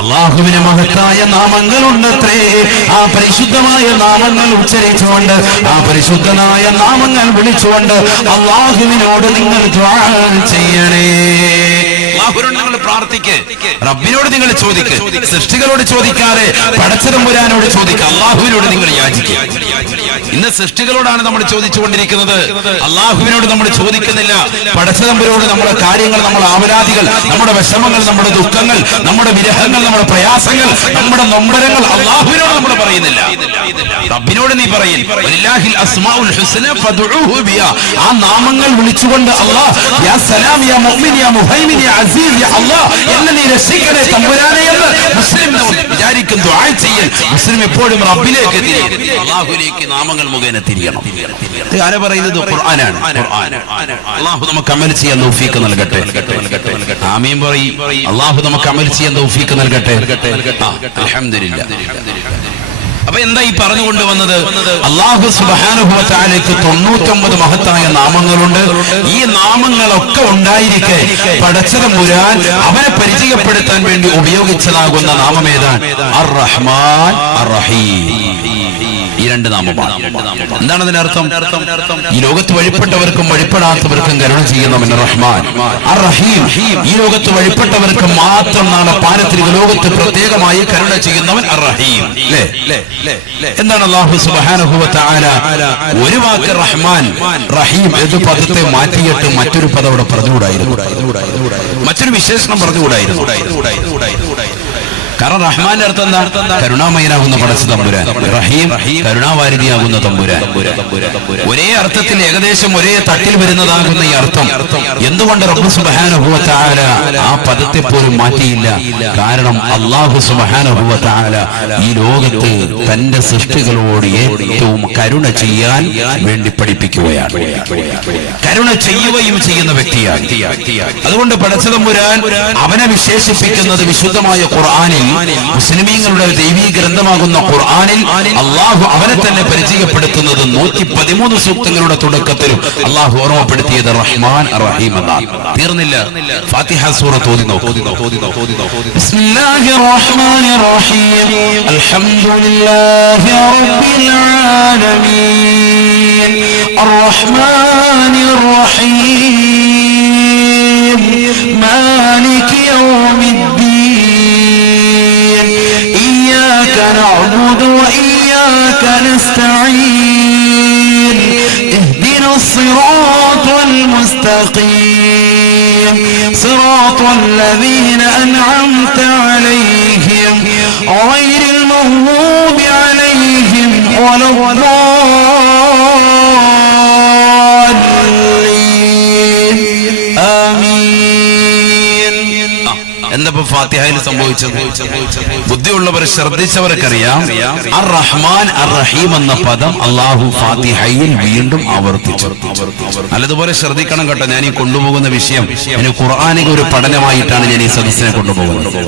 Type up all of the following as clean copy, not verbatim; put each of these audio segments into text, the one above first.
അല്ലാഹുവിന്റെ മഹത്തായ നാമങ്ങളുണ്ടത്രേ. ആ പരിശുദ്ധമായ നാമങ്ങൾ ഉച്ചരിച്ചുകൊണ്ട്, ആ പരിശുദ്ധമായ നാമങ്ങൾ വിളിച്ചുകൊണ്ട് അല്ലാഹുവിനോട് നിങ്ങൾ ദുആ ചെയ്യണേ. അല്ലാഹുവിനോട് നിങ്ങൾ പ്രാർത്ഥിക്ക്, റബ്ബിനോട് നിങ്ങൾ ചോദിക്ക്. സൃഷ്ടികളോട് ചോദിക്കാതെ പടച്ചതമ്പുരാനോട് ചോദിക്കുക, അല്ലാഹുവിനോട് നിങ്ങൾ യാചിക്കുക. ഇന്ന് സൃഷ്ടികളോടാണ് നമ്മൾ ചോദിച്ചുകൊണ്ടിരിക്കുന്നത്, അല്ലാഹുവിനോട് നമ്മൾ ചോദിക്കുന്നില്ല. പടച്ചതമ്പുരാനോട് നമ്മുടെ കാര്യങ്ങൾ, നമ്മുടെ ആവലാദികൾ, നമ്മുടെ വിഷമങ്ങൾ, നമ്മുടെ ദുഃഖങ്ങൾ, നമ്മുടെ വിരഹങ്ങൾ, നമ്മുടെ പ്രയാസങ്ങൾ, നമ്മുടെ നൊമ്പരങ്ങൾ അല്ലാഹുവിനോട് നമ്മൾ പറയുന്നില്ല. റബ്ബിനോട് നീ പറയും, വലില്ലാഹിൽ അസ്മാഉൽ ഹുസ്ന ഫദ്ഉഹു ബിഹാ. ആ നാമങ്ങൾ വിളിച്ചുകൊണ്ട് അല്ലാഹ് യാ സലാം, യാ മുഅ്മിൻ, യാ മുഹൈമിൻ, യാ അസീസ്, യാ അല്ലാഹ് എന്നെ നീ രക്ഷിക്കണേ തമ്പുരാനെ എന്ന് മുസ്ലിം വിചാരിക്കും, ദുആ ചെയ്യൽ. മുസ്ലിം എപ്പോഴും റബ്ബിലേക്ക് തിരിയണം, അല്ലാഹുവിലേക്ക് നാമങ്ങൾ മുഖേന തിരിയണം. ഇത് ആരാ പറയുന്നത്? ഖുർആനാണ്. അല്ലാഹു നമുക്ക് അമൽ ചെയ്യാൻ തൗഫീഖ് നൽകട്ടെ. ആമീൻ പറയ്. അല്ലാഹു നമുക്ക് അമൽ ചെയ്യാൻ തൗഫീഖ് നൽകട്ടെ. അൽഹംദുലില്ലാഹ്. അപ്പൊ എന്താ ഈ പറഞ്ഞുകൊണ്ടുവന്നത്? അല്ലാഹു സുബ്ഹാനഹു വ തആലയ്ക്ക് 99 മഹത്തായ നാമങ്ങളുണ്ട്. ഈ നാമങ്ങളൊക്കെ ഉണ്ടായിരിക്കെ പടച്ചതമ്പുരാൻ അവനെ പരിചയപ്പെടുത്താൻ വേണ്ടി ഉപയോഗിച്ചതാകുന്ന നാമം ഏതാണ്? അർ റഹ്മാൻ, അർ റഹീം. ഈ രണ്ട് നാമമാണ്. എന്താണ് അതിന്റെ അർത്ഥം? ഈ ലോകത്ത് വഴിപ്പെട്ടവർക്കും വഴിപ്പെടാത്തവർക്കും കരുണ ചെയ്യുന്നവൻ റഹ്മാൻ. അർ റഹീം, ഈ ലോകത്ത് വഴിപ്പെട്ടവർക്ക് മാത്രം നാളെ പാരത്രിക ലോകത്ത് പ്രത്യേകമായി കരുണ ചെയ്യുന്നവൻ അർ റഹീം. എന്താണ് അല്ലാഹു സുബ്ഹാനഹു വ തആല ഒരു വാക്ക് റഹ്മാൻ റഹീം എന്ന പദത്തെ മാറ്റിയിട്ട് മറ്റൊരു പദം അവിടെ പറഞ്ഞുകൂടായിരുന്നു, മറ്റൊരു വിശേഷണം പറഞ്ഞുകൂടായിരുന്നു. കാരണം റഹ്മാന്റെ അർത്ഥം എന്താ? കരുണാമയനാകുന്ന പടച്ച തമ്പുരാൻ. റഹീം കരുണാവാരിധിയാകുന്ന തമ്പുരാൻ. ഒരേ അർത്ഥത്തിൽ ഏകദേശം ഒരേ തട്ടിൽ വരുന്നതാകുന്ന ഈ അർത്ഥം എന്തുകൊണ്ട് റബ്ബ് സുബ്ഹാനഹു വ തആല ആ പദത്തെ പോലും മാറ്റിയില്ല? കാരണം അല്ലാഹു സുബ്ഹാനഹു വ തആല ഈ ലോകത്ത് തന്റെ സൃഷ്ടികളോട് ഏറ്റവും കരുണ ചെയ്യാൻ വേണ്ടി പഠിപ്പിക്കുകയാണ്. കരുണ ചെയ്യുകയും ചെയ്യുന്ന വ്യക്തിയാണ്. അതുകൊണ്ട് പടച്ച തമ്പുരാൻ അവനെ വിശേഷിപ്പിക്കുന്നത് വിശുദ്ധമായ ഖുർആനിൽ, മുസ്ലിമീങ്ങളുടെ ദൈവീ ഗ്രന്ഥമാകുന്ന ഖുർആനിൽ അല്ലാഹു അവനെ തന്നെ പരിചയപ്പെടുത്തുന്നത് 113 സൂക്തങ്ങളുടെ തുടക്കത്തിലും അല്ലാഹു ഓർമ്മപ്പെടുത്തിയത് റഹ്മാൻ റഹീം എന്നാണ്. തീർന്നില്ല, ഫാത്തിഹ സൂറത്ത് ഓതി നോക്കൂ. ബിസ്മില്ലാഹിർ റഹ്മാനിർ റഹീം, അൽഹംദുലില്ലാഹി റബ്ബിൽ ആലമീൻ, അർറഹ്മാനിർ റഹീം, മാലികി യൗമിദ്ദീൻ, نعبد وإياك نستعين، اهدنا الصراط المستقيم، صراط الذين أنعمت عليهم غير المغضوب عليهم ولا الضالين آمين. എന്താ ഫാത്തിഹയിൽ സംഭവിച്ചത്? ബുദ്ധിയുള്ളവർ ശ്രദ്ധിച്ചവർക്കറിയാം, അർ റഹ്മാൻ അർ റഹീം എന്ന പദം അല്ലാഹു ഫാത്തിഹയിൽ വീണ്ടും ആവർത്തിച്ചു. നല്ലതുപോലെ ശ്രദ്ധിക്കണം കേട്ടോ. ഞാൻ ഈ കൊണ്ടുപോകുന്ന വിഷയം ഖുർആനിക ഒരു പഠനമായിട്ടാണ് ഞാൻ ഈ സദസ്സിനെ കൊണ്ടുപോകുന്നത്.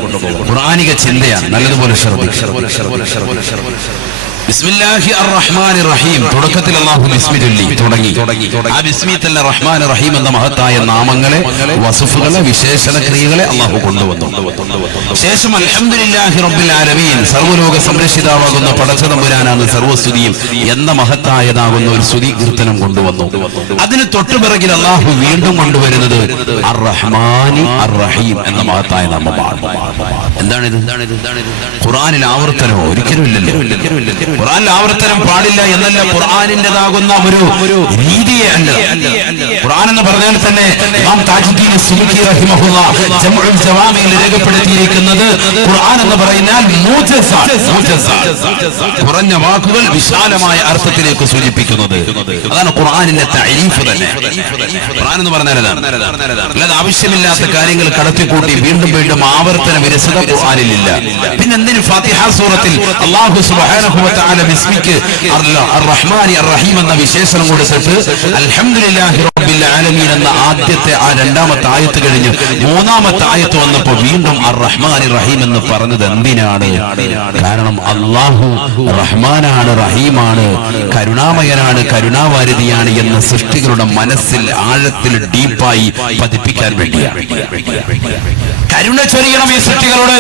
ഖുർആനിക ചിന്തയാണ്. നല്ലതുപോലെ ശ്രദ്ധിക്കണം. ബിസ്മില്ലാഹി അർ റഹ്മാനിർ റഹീം. തുടക്കത്തിൽ അല്ലാഹു ബിസ്മി ചൊല്ലി തുടങ്ങി. ആ ബിസ്മി തന്നെ റഹ്മാൻ റഹീം എന്ന മഹത്തായ നാമങ്ങളെ, വസുഫുകളെ, വിശേഷണ ക്രിയകളെ അല്ലാഹു കൊണ്ടുവന്നു. ശേഷം അൽഹംദുലില്ലാഹി റബ്ബിൽ ആലമീൻ, സർവ്വലോക സംരക്ഷിതാവാകുന്ന പടച്ച തമ്പുരാനാണ് സർവ്വസ്തുതിയും എന്ന മഹത്തായതാകുന്ന ഒരു സ്തുതി കീർത്തനം കൊണ്ടുവന്നു. അതിന് തൊട്ടുപിറകിൽ അല്ലാഹു വീണ്ടും കൊണ്ടുവരുന്നത് അർ റഹ്മാനി അർ റഹീം എന്ന മഹത്തായ നാമമാണ്. എന്താണിത്? ഖുർആനിൽ ആവർത്തനമോ? ഒരിക്കലും ഇല്ലല്ലോ. ഖുർആനിൽ ആവർത്തനം പാടില്ല എന്നല്ല ഖുർആനിന്റേതാകുന്ന ഒരു രീതിയെ അല്ല. ഖുർആൻ എന്ന് പറഞ്ഞാൽ തന്നെ ഇമാം താജുദ്ദീൻ സുബ്കി റഹിമഹുല്ലാഹ് ജംഉൽ ജവാമിയിൽ രേഖപ്പെടുത്തിയിരിക്കുന്നത് ഖുർആൻ എന്ന് പറഞ്ഞാൽ കുറഞ്ഞ വാക്കുകൾ വിശാലമായ അർത്ഥത്തിലേക്ക് സൂചിപ്പിക്കുന്നത്. അതാണ് ഖുർആനിന്റെ തഅരീഫ് തന്നെ. ഖുർആൻ എന്ന് പറഞ്ഞാൽ അല്ലാതെ ആവശ്യമില്ലാത്ത കാര്യങ്ങൾ കടത്തിക്കൂട്ടി വീണ്ടും വീണ്ടും ആവർത്തന വിരസത ഖുർആനിലില്ല. പിന്നെ എന്തിന് ഫാത്തിഹ സൂറത്തിൽ അല്ലാഹു സുബ്ഹാനഹു വ തആല ബിസ്മിക്ക് അർ റഹ്മാനി അർ റഹീം എന്ന വിശേഷണം കൊടുത്തിട്ട് അൽഹംദുലില്ലാഹി റബ്ബിൽ ആലമീൻ എന്ന ആദ്യത്തെ ആ രണ്ടാമത്തെ ആയത്ത് കഴിഞ്ഞ് മൂന്നാമത്തെ ആയത്ത് വന്നപ്പോൾ വീണ്ടും അർ റഹ്മാനി റഹീം എന്ന് പറഞ്ഞത് എന്തിനാണ്? കാരണം അല്ലാഹു റഹ്മാനാണ്, റഹീമാണ്, കരുണാമയനാണ്, കരുണാവാരിധിയാണ് എന്ന സൃഷ്ടികളുടെ മനസ്സിൽ ആഴത്തിൽ ഡീപ്പായി പതിപ്പിക്കാൻ വേണ്ടിയാണ്. കരുണ ചൊരിയണം ഈ സൃഷ്ടികളോട്.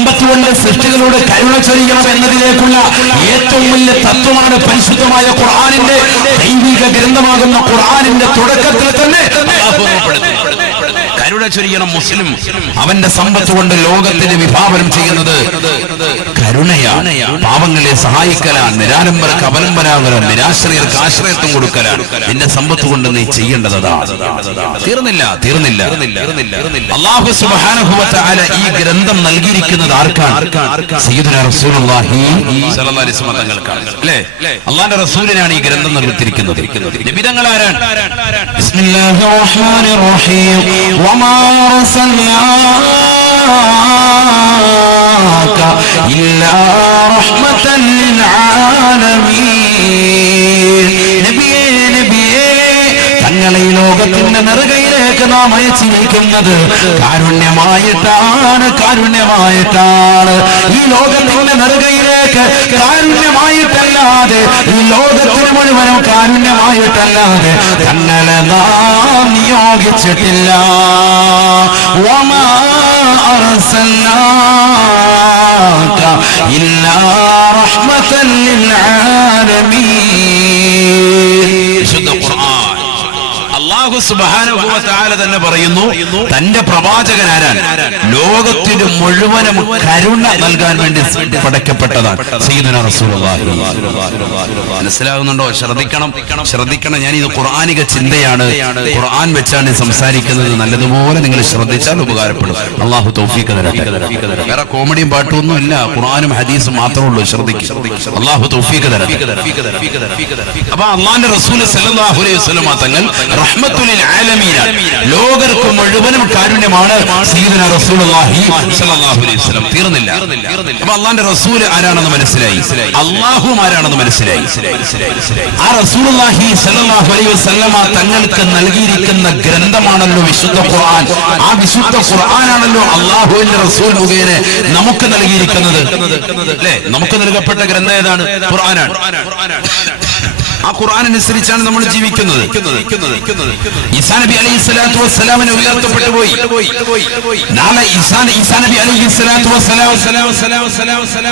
സമ്പത്ത് കൊണ്ട് സൃഷ്ടികളോട് കരുണ ചൊരിയണം എന്നതിലേക്കുള്ള ഏറ്റവും വലിയ തത്വമാണ് പരിശുദ്ധമായ ഖുർആനിന്റെ ദൈവിക ഗ്രന്ഥമാകുന്ന ഖുർആനിന്റെ തുടക്കത്തിൽ തന്നെ കരുണ ചൊരിയണം. മുസ്ലിം അവന്റെ സമ്പത്ത് കൊണ്ട് ലോകത്തിന് വിഭാവനം ചെയ്യുന്നത് കരുണയാണ്, പാവങ്ങളെ സഹായിക്കലാണ്, നിരാലംബർക്ക് അവലംബനാകലാണ്, നിരാശ്രയർക്ക് ആശ്രയത്വം കൊടുക്കലാണ്. നിന്റെ സമ്പത്ത് കൊണ്ട് നീ ചെയ്യേണ്ടത് തീർന്നില്ല. അല്ലാഹു സുബ്ഹാനഹു വ തആല ഈ ഗ്രന്ഥം നൽകിയിരിക്കുന്നത് ആർക്കാണ്? സയ്യിദുനാ റസൂലുള്ളാഹി സ്വല്ലല്ലാഹു അലൈഹി വസല്ലം തങ്ങൾക്കാണ്. അല്ലേ? അല്ലാഹുവിന്റെ റസൂലിനാണ് ഈ ഗ്രന്ഥം നൽകിയിരിക്കുന്നത്. നബിതങ്ങൾ ആരാണ്? ബിസ്മില്ലാഹിർ റഹ്മാനിർ റഹീം. വമാ അർസൽനാക ഇല്ലാ റഹ്മതൻ ലിൽ ആലമീൻ. നബിയേ തങ്ങളെ ഈ ലോകത്തിന്റെ നെറുകയിലേക്ക് നാം അയച്ചിരിക്കുന്നത് കാരുണ്യമായിട്ടാണ്. ഈ ലോകത്തിന്റെ നെറുകയിലേക്ക് കാരുണ്യമായിട്ടല്ലാതെ, ഈ ലോകത്തിന് മുഴുവനും കാരുണ്യമായിട്ടല്ലാതെ തങ്ങളെ നാം നിയോഗിച്ചിട്ടില്ല. വമാ അർസൽനാക ഇല്ലാ റഹ്മതൻ ലിൽ ആലമീൻ. അല്ലാഹു സുബ്ഹാനഹു വ തആല തന്നെ പറയുന്നു, തന്റെ പ്രവാചകൻ ആരാണ്? ലോകത്തിന് മുഴുവനും കരുണ നൽകാൻ വേണ്ടി പടക്കപ്പെട്ടതാണ് സയ്യിദുനാ റസൂലുള്ളാഹി. മനസ്സിലാകുന്നുണ്ടോ? ശ്രദ്ധിക്കണം. ഞാൻ ഇത് ഖുർആനിക ചിന്തയാണ്, ഖുർആൻ വെച്ചാണ് സംസാരിക്കുന്നത്. നല്ലതുപോലെ നിങ്ങൾ ശ്രദ്ധിച്ചാൽ ഉപകാരപ്പെടും. അല്ലാഹു തൗഫീഖ് തരട്ടെ. വേറെ കോമഡിയും പാട്ടൊന്നും ഇല്ല, ഖുർആനും ഹദീസും മാത്രമേ ഉള്ളൂ. ശ്രദ്ധിക്കുക. അല്ലാഹു തൗഫീഖ് തരട്ടെ. അപ്പൊ അല്ലാഹുവിന്റെ റസൂൽ സല്ലല്ലാഹു അലൈഹി വസല്ലം തങ്ങൾ റഹ്മത്തുൽ ആലമീൻ, ലോകർക്ക് മുഴുവനും കാരുണ്യമാണ് സയ്യിദുനാ റസൂലുള്ളാഹി സ്വല്ലല്ലാഹു അലൈഹി വസല്ലം. തീർന്നില്ല. അപ്പോൾ അല്ലാഹുവിന്റെ റസൂൽ ആരാണെന്ന് മനസ്സിലായി, അല്ലാഹു ആരാണെന്ന് മനസ്സിലായി. ആ റസൂലുള്ളാഹി സ്വല്ലല്ലാഹു അലൈഹി വസല്ലം തങ്ങൾക്ക് നൽകിയിരിക്കുന്ന ഗ്രന്ഥമാണല്ലോ വിശുദ്ധ ഖുർആൻ. ആ വിശുദ്ധ ഖുർആനാണല്ലോ അല്ലാഹുവിന്റെ റസൂൽ മുഖേന നമുക്ക് നൽകിയിരിക്കുന്നത്. അല്ലേ? നമുക്ക് നൽകപ്പെട്ട ഗ്രന്ഥം ഏതാണ്? ഖുർആനാണ്. ആ ഖുർആൻ അനുസരിച്ചാണ് നമ്മൾ ജീവിക്കുന്നത്. ഈസാ നബി അലൈഹിസ്സലാത്തു വസ്സലാമിനെ ഉയർത്തപ്പെട്ടു പോയി. നാളെ ഈസാ നബി അലൈഹിസ്സലാത്തു വസ്സലാം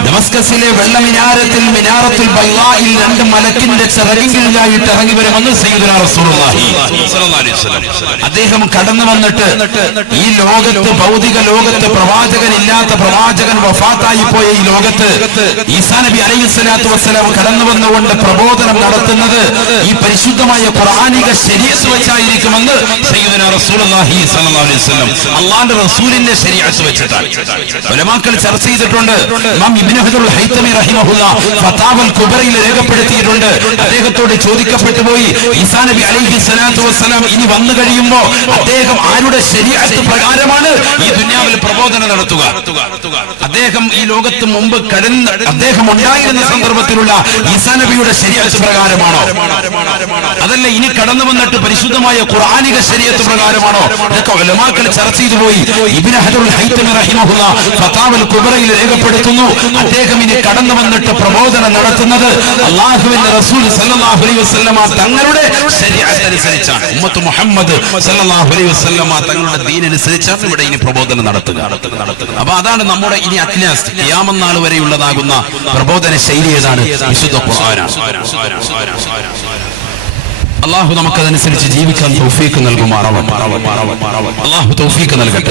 ദമസ്കസിലെ വെള്ള മിനാറത്തുൽ ബൈളായിൽ രണ്ട് മലക്കിന്റെ ചിറകിലായിട്ട് ഇറങ്ങി വരുമെന്ന് സയ്യിദുനാ റസൂലുള്ളാഹി സ്വല്ലല്ലാഹു അലൈഹി വസല്ലം. അദ്ദേഹം കടന്നു വന്നിട്ട് ഈ ലോകത്ത്, ഭൗതിക ലോകത്ത് പ്രവാചകനില്ലാത്ത പ്രവാചകൻ വഫാത്തായി പോയ ഈ ലോകത്ത് ഈസാ നബി അലൈഹിസ്സലാത്തു വസ്സലാം കടന്നു വന്നുകൊണ്ട് പ്രബോധനം നടത്തുന്നത് ഈ പരിശുദ്ധമായ ഖുർആനിക ശരീഅത്ത് വെച്ചായിരിക്കുമെന്ന് സയ്യിദുനാ റസൂലുള്ളാഹി സ്വല്ലല്ലാഹു അലൈഹി വസല്ലം അല്ലാഹുവിന്റെ റസൂലിന്റെ ശരീഅത്ത് വെച്ചിട്ടാണ് ഉലമാക്കൾ ചർച്ച ചെയ്തിട്ടുണ്ട്. ഇമാം ഇബ്നു ഹജറുൽ ഹൈതമി റഹിമഹുല്ലാഹ് ഫതാവൽ കുബറയിൽ രേഖപ്പെടുത്തിയിട്ടുണ്ട്. അദ്ദേഹത്തോട് ചോദിക്കപ്പെട്ടു പോയി, ഈസാ നബി അലൈഹിസ്സലാത്തു വസ്സലാം ഇനി വന്നു കഴിയുമ്പോൾ അദ്ദേഹം ആരുടെ ശരീഅത്ത് പ്രകാരമാണ് ഈ ദുനിയാവിൽ പ്രബോധനം നടത്തുക? അദ്ദേഹം ഈ ലോകത്ത് മുമ്പ് അദ്ദേഹം ഉണ്ടായിരുന്ന സന്ദർഭത്തിലുള്ള ഈസാ നബിയുടെ ശരീഅത്ത് പ്രകാരമാണോ? അതല്ല ഇനി കടന്നു വന്നിട്ട് പരിശുദ്ധമായ ഖുർആനിക ശരീഅത്ത് പ്രകാരമാണോ? ഇതൊക്കെ ഉലമാക്കൾ ചർച്ച ചെയ്തു പോയി. ഇബ്നു ഹജറുൽ ഹൈതമി റഹിമഹുല്ലാഹ് ഫതാവൽ കുബറയിൽ രേഖപ്പെടുത്തുന്നു, അദ്ദേഹം ഇനി കടന്നു വന്നിട്ട് പ്രബോധനം നടത്തുന്നത് അല്ലാഹുവിന്റെ റസൂൽ സല്ലല്ലാഹു അലൈഹി വസല്ലമ തങ്ങളുടെ ശരീഅത്ത് അനുസരിച്ചാണ്. ഉമ്മത്ത് മുഹമ്മദ് സല്ലല്ലാഹു അലൈഹി വസല്ലമ തങ്ങളുടെ ദീൻ അനുസരിച്ചാണ് ഇവിടെ ഇനി പ്രബോധനം നടത്തുക. അപ്പൊ അതാണ് നമ്മുടെ ഇനി അറ്റ്ലാസ് ഖിയാമത്ത് നാൾ വരെയുള്ളതാകുന്ന പ്രബോധന ശൈലി. ഏതാണ്? വിശുദ്ധ ഖുർആനാണ്. അല്ലാഹു നമുക്കതനുസരിച്ച് ജീവിക്കാൻ തൗഫീഖ് നൽകുമാറാവട്ടെ. അല്ലാഹു തൗഫീഖ് നൽകട്ടെ.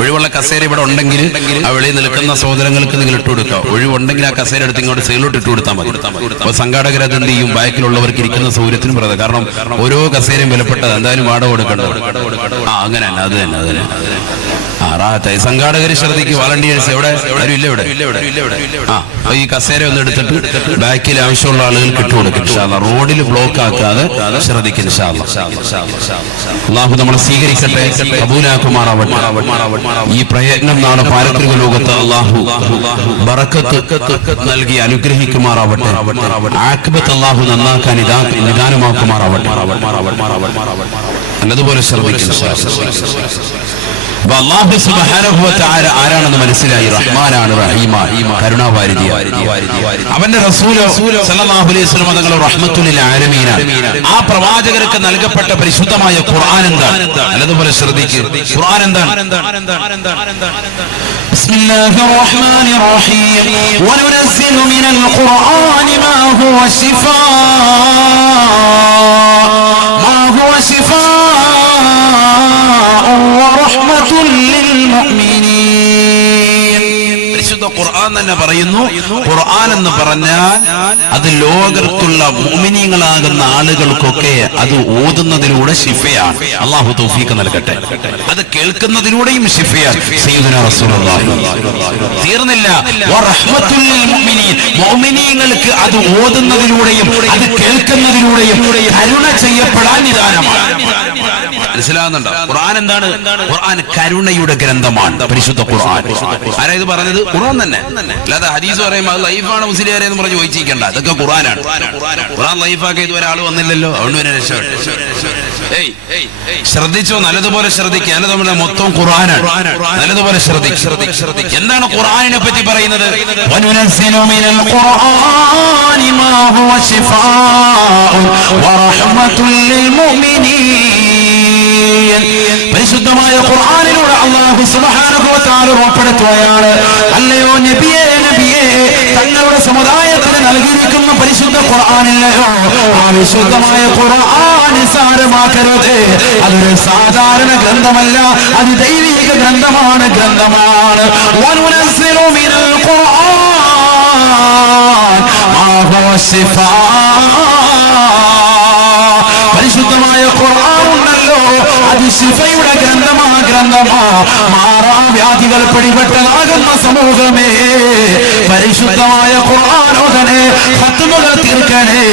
ഒഴിവുള്ള കസേര ഇവിടെ ഉണ്ടെങ്കിൽ ആ വെളിയിൽ നിൽക്കുന്ന സഹോദരങ്ങൾക്ക് നിങ്ങൾ ഇട്ട് കൊടുക്കുക. ഒഴിവുണ്ടെങ്കിൽ ആ കസേര എടുത്ത് ഇങ്ങോട്ട് സൈഡിലോട്ട് ഇട്ട് കൊടുത്താൽ മതി. അപ്പൊ സംഘാടകർ അതെന്ത് ചെയ്യും? ബാക്കിലുള്ളവർക്ക് ഇരിക്കുന്ന സൗകര്യത്തിനും പറയുന്നത്. കാരണം ഓരോ കസേരയും വിലപ്പെട്ടത്, എന്തായാലും വാടക കൊടുക്കേണ്ടത്. അങ്ങനെ തന്നെ, അത് തന്നെ. റാഹത്തായി സംഘാടകർ ശ്രദ്ധിക്കും. വളണ്ടിയേഴ്സ് എവിടെ? ആരും ഇല്ല ഇവിടെ. ഈ കസേര ഒന്ന് എടുത്തിട്ട് ബാക്കിൽ ആവശ്യമുള്ള ആളുകൾക്ക് ഇട്ട് കൊടുക്കും. റോഡിൽ ബ്ലോക്ക് ആക്കാതെ ശ്രദ്ധിക്കും. അല്ലാഹു നമ്മളെ സ്വീകരിക്കട്ടെ, കബൂലാക്കുമാറാവട്ടെ. ഈ പ്രയത്നം നാളെ പാരത്രിക ലോകത്ത് അല്ലാഹു ബറക്കത്ത് നൽകി അനുഗ്രഹിക്കുമാറാവട്ടെ. ആഖിബത്ത് അല്ലാഹു നന്നാക്കാൻ നിദാനമാക്കുമാറാവട്ടെ. നല്ലതുപോലെ ശ്രദ്ധിക്കും. അല്ലാഹു സുബ്ഹാനഹു വ തആല ആരാണെന്ന് മനസ്സിലായി. റഹ്മാനാണ്, റഹീമാണ്, കരുണാവാരിധിയാണ്. അവന്റെ റസൂൽ സല്ലല്ലാഹു അലൈഹി വസല്ലം തങ്ങൾ റഹ്മത്തുൽ ലിൽ ആലമീനാണ്. ആ പ്രവാചകർക്ക് നൽകപ്പെട്ട പരിശുദ്ധമായ ഖുർആൻ എന്താണ്? നല്ലതുപോലെ ശ്രദ്ധിക്കുക. ഖുർആൻ എന്താണ്? ബിസ്മില്ലാഹിർ റഹ്മാനിർ റഹീം വനുനസ്സിലു മിനൽ ഖുർആനി മാ ഹുവ ശിഫാ വറഹ്മത്തുൽ ലിൽ മുഅ്മിനീൻ. പരിശുദ്ധ ഖുർആൻ തന്നെ പറയുന്നു, ഖുർആൻ എന്ന് പറഞ്ഞാൽ അത് ലോകത്തുള്ള മുഅ്മിനീങ്ങളാകുന്ന ആളുകൾക്കൊക്കെ അത് ഓതുന്നതിലൂടെ ശിഫയാണ്. അല്ലാഹു തൗഫീഖ് നൽകട്ടെ. അത് കേൾക്കുന്നതിലൂടെയും ശിഫയാണ്. സയ്യിദുനാ റസൂലുള്ളാഹി തീർന്നില്ല, വറഹ്മത്തുൽ ലിൽ മുഅ്മിനീൻ, മുഅ്മിനീങ്ങൾക്ക് അത് ഓതുന്നതിലൂടെയും അത് കേൾക്കുന്നതിലൂടെയും കരുണ ചെയ്യപ്പെടാൻ നിദാനമാണ്. മനസ്സിലാകുന്നുണ്ടോ? ഖുർആൻ എന്താണ്? ഖുർആൻ കരുണയുടെ ഗ്രന്ഥമാണ്. പരിശുദ്ധ ഖുർആൻ ആരാ ഇത് പറഞ്ഞത്? ഖുർആൻ തന്നെ. അല്ലാതെ ഹദീസ് പറയുമ്പോൾ അത് ലൈഫാണ് മുസ്ലിയാരെ എന്ന് പറഞ്ഞ് ചോദിച്ചിരിക്കണ്ട. ഇതൊക്കെ ഖുർആനാണ്. ഖുർആൻ ലൈഫാക്കി ഇതുവരെ ആൾ വന്നില്ലല്ലോ, അതുകൊണ്ട് പിന്നെ രക്ഷപ്പെട്ടു. ശ്രദ്ധിച്ചോ, നല്ലതുപോലെ ശ്രദ്ധിക്കുക. നമ്മുടെ മൊത്തം ഖുർആനാണ്. നല്ലതുപോലെ ശ്രദ്ധിക്കുക. എന്താണ് ഖുർആനിനെ പറ്റി പറയുന്നത്? വനുനസ്സിലു മിനൽ ഖുർആനി മാ ഹുവ ശിഫാഉൻ വറഹ്മത്തുൽ ലിൽ മുഅ്മിനീൻ. പരിശുദ്ധമായ ഖുർആനിലൂടെ അല്ലാഹു സുബ്ഹാനഹു വ തആല ഉറപ്പെടുത്തുകയാണ്, അല്ലയോ നബിയേ, തങ്ങളുടെ സമുദായത്തിന് നൽകിയിരിക്കുന്ന പരിശുദ്ധ ഖുർആനില്ലയോ, ആ വിശുദ്ധമായ ഖുർആൻ നിസ്സാരമാക്കരുത്. അതൊരു സാധാരണ ഗ്രന്ഥമല്ല, അത് ദൈവിക ഗ്രന്ഥമാണ്. വനുനസ്സിലു മിനൽ ഖുർആൻ മാ ഹുവ ശിഫാ. പരിശുദ്ധമായ ഖുർആൻ ഉണ്ടല്ലോ, അത് ശിഫയുടെ ഗ്രന്ഥമാ. മാറാവ്യാധികൾ പിടിപെട്ടതാകുന്ന സമൂഹമേ, പരിശുദ്ധമായ ഖുർആൻ ഓതണേ, ഖത്മുകൾ തീർക്കണേ.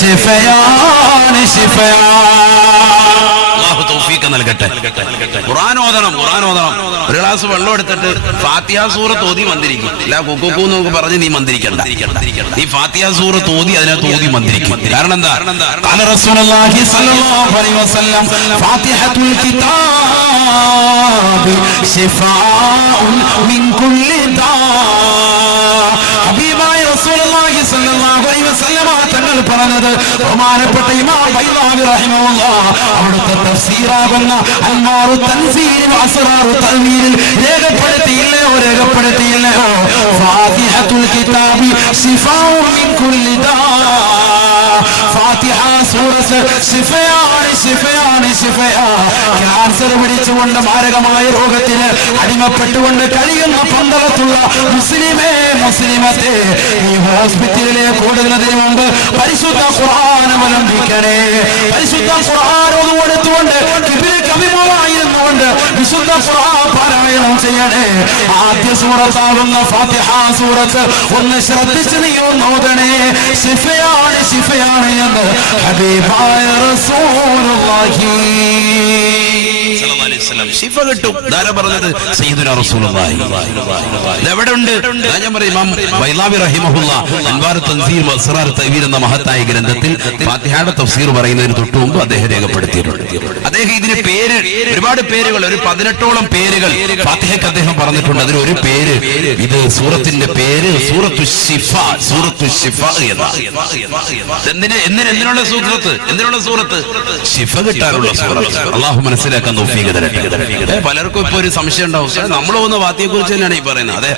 ശിഫയാണ്. അല്ലാഹു തൗഫീഖ് നൽകട്ടെ. ഖുർആൻ ഓതണം. ഒരു ഗ്ലാസ് വെള്ളം എടുത്തിട്ട് ഫാത്തിഹ സൂറത്ത് ഓതി മന്ത്രിക്കും. അല്ല കുക്കു എന്നൊക്കെ പറഞ്ഞ് നീ മന്ത്രിക്കണ്ട. നീ ഫാത്തിഹ സൂറത്ത് ഓതി അതിനകത്ത് ഓതി മന്ത്രിക്കും. കാരണം എന്താ? ഖാല റസൂലുള്ളാഹി സ്വല്ലല്ലാഹു അലൈഹി വസല്ലം ഫാത്തിഹത്തുൽ കിതാബ് ശിഫാഉൻ മിൻ കുല്ലി ദാ. ഹബീബായ റസൂലുള്ളാഹി സ്വല്ലല്ലാഹു അലൈഹി വസല്ലം തങ്ങൾ പറഞ്ഞത്, ബഹുമാനപ്പെട്ട ഇമാം ബൈളാവി റഹിമഹുല്ലാഹ് അവിടുത്തെ തഫ്സീറാകുന്ന അൻവാറു തൻസീൽ വ അസ്റാറു തഅ്വീൽ രേഖപ്പെടുത്തിയില്ലയോ? ഫാത്തിഹത്തുൽ കിതാബി ശിഫാഉൻ മിൻ കുല്ലി ദാ. ഫാത്തിഹ സൂറത്ത് ശിഫയാണ്. ക്യാൻസർ പിടിച്ചുകൊണ്ട് മാരകമായ രോഗത്തിന് അടിമപ്പെട്ടുകൊണ്ട് കഴിയുന്ന പന്തളത്തുള്ള മുസ്ലിമത്തെ ഈ ഹോസ്പിറ്റലിലേക്ക് ഓടുന്നതിന് മുമ്പ് പരിശുദ്ധ ഖുർആൻ അവലംബിക്കണേ. പരിശുദ്ധ ഖുർആൻ ഓതുകൊടുത്തുകൊണ്ട് അഭിമുഖമായിരുന്നുകൊണ്ട് വിശുദ്ധ ഖുർആൻ പാരായണം ചെയ്യണേ. ആദ്യ സൂറത്താകുന്ന ഫാത്തിഹ സൂറത്ത് ഒന്ന് ശ്രദ്ധിച്ച് നീ ഒന്ന് ഓതണേ. ശിഫയാണ് എന്ന് ഹബീബായ റസൂലുള്ളാഹി സ്വല്ലല്ലാഹു അലൈഹി വസല്ലം. ശിഫ കിട്ടും. ധാരാ പറഞ്ഞത് സയ്യിദുനാ റസൂലുള്ളാഹി. ഇതെവിടെ ഉണ്ട്? ഞാൻ പറയും, ഇമാം ബൈളാവി റഹിമഹുല്ലാഹ് അൻവാറു തൻസീൽ വ അസ്റാറു തഅ്വീൽ എന്ന മഹത്തായ ഗ്രന്ഥത്തിൽ ഫാത്തിഹയുടെ തഫ്സീർ പറയുന്നതിന് തൊട്ടു മുമ്പ് അദ്ദേഹം രേഖപ്പെടുത്തിയിട്ടുണ്ട്. അദ്ദേഹം ഇതിന് ഒരുപാട് പേരുകൾ, ഒരു 18ഓളം പേരുകൾ ഫാത്തിഹയ്ക്ക് അദ്ദേഹം പറഞ്ഞിട്ടുണ്ട്. അതിൽ ഒരു പേര്, ഇത് സൂറത്തിന്റെ പേര് സൂറത്തു ശിഫ എന്തിനുള്ള സൂറത്ത്? ശിഫ കിട്ടാനുള്ള സൂറത്ത്. അല്ലാഹു മനസ്സിലാക്കാൻ തൗഫീഖ് തരട്ടെ. പലർക്കും ഇപ്പൊ ഒരു സംശയം ഉണ്ടാവും, നമ്മൾ പോകുന്ന ഫാത്തിഹയെ കുറിച്ച് തന്നെയാണ് ഈ പറയുന്നത്. അതെ,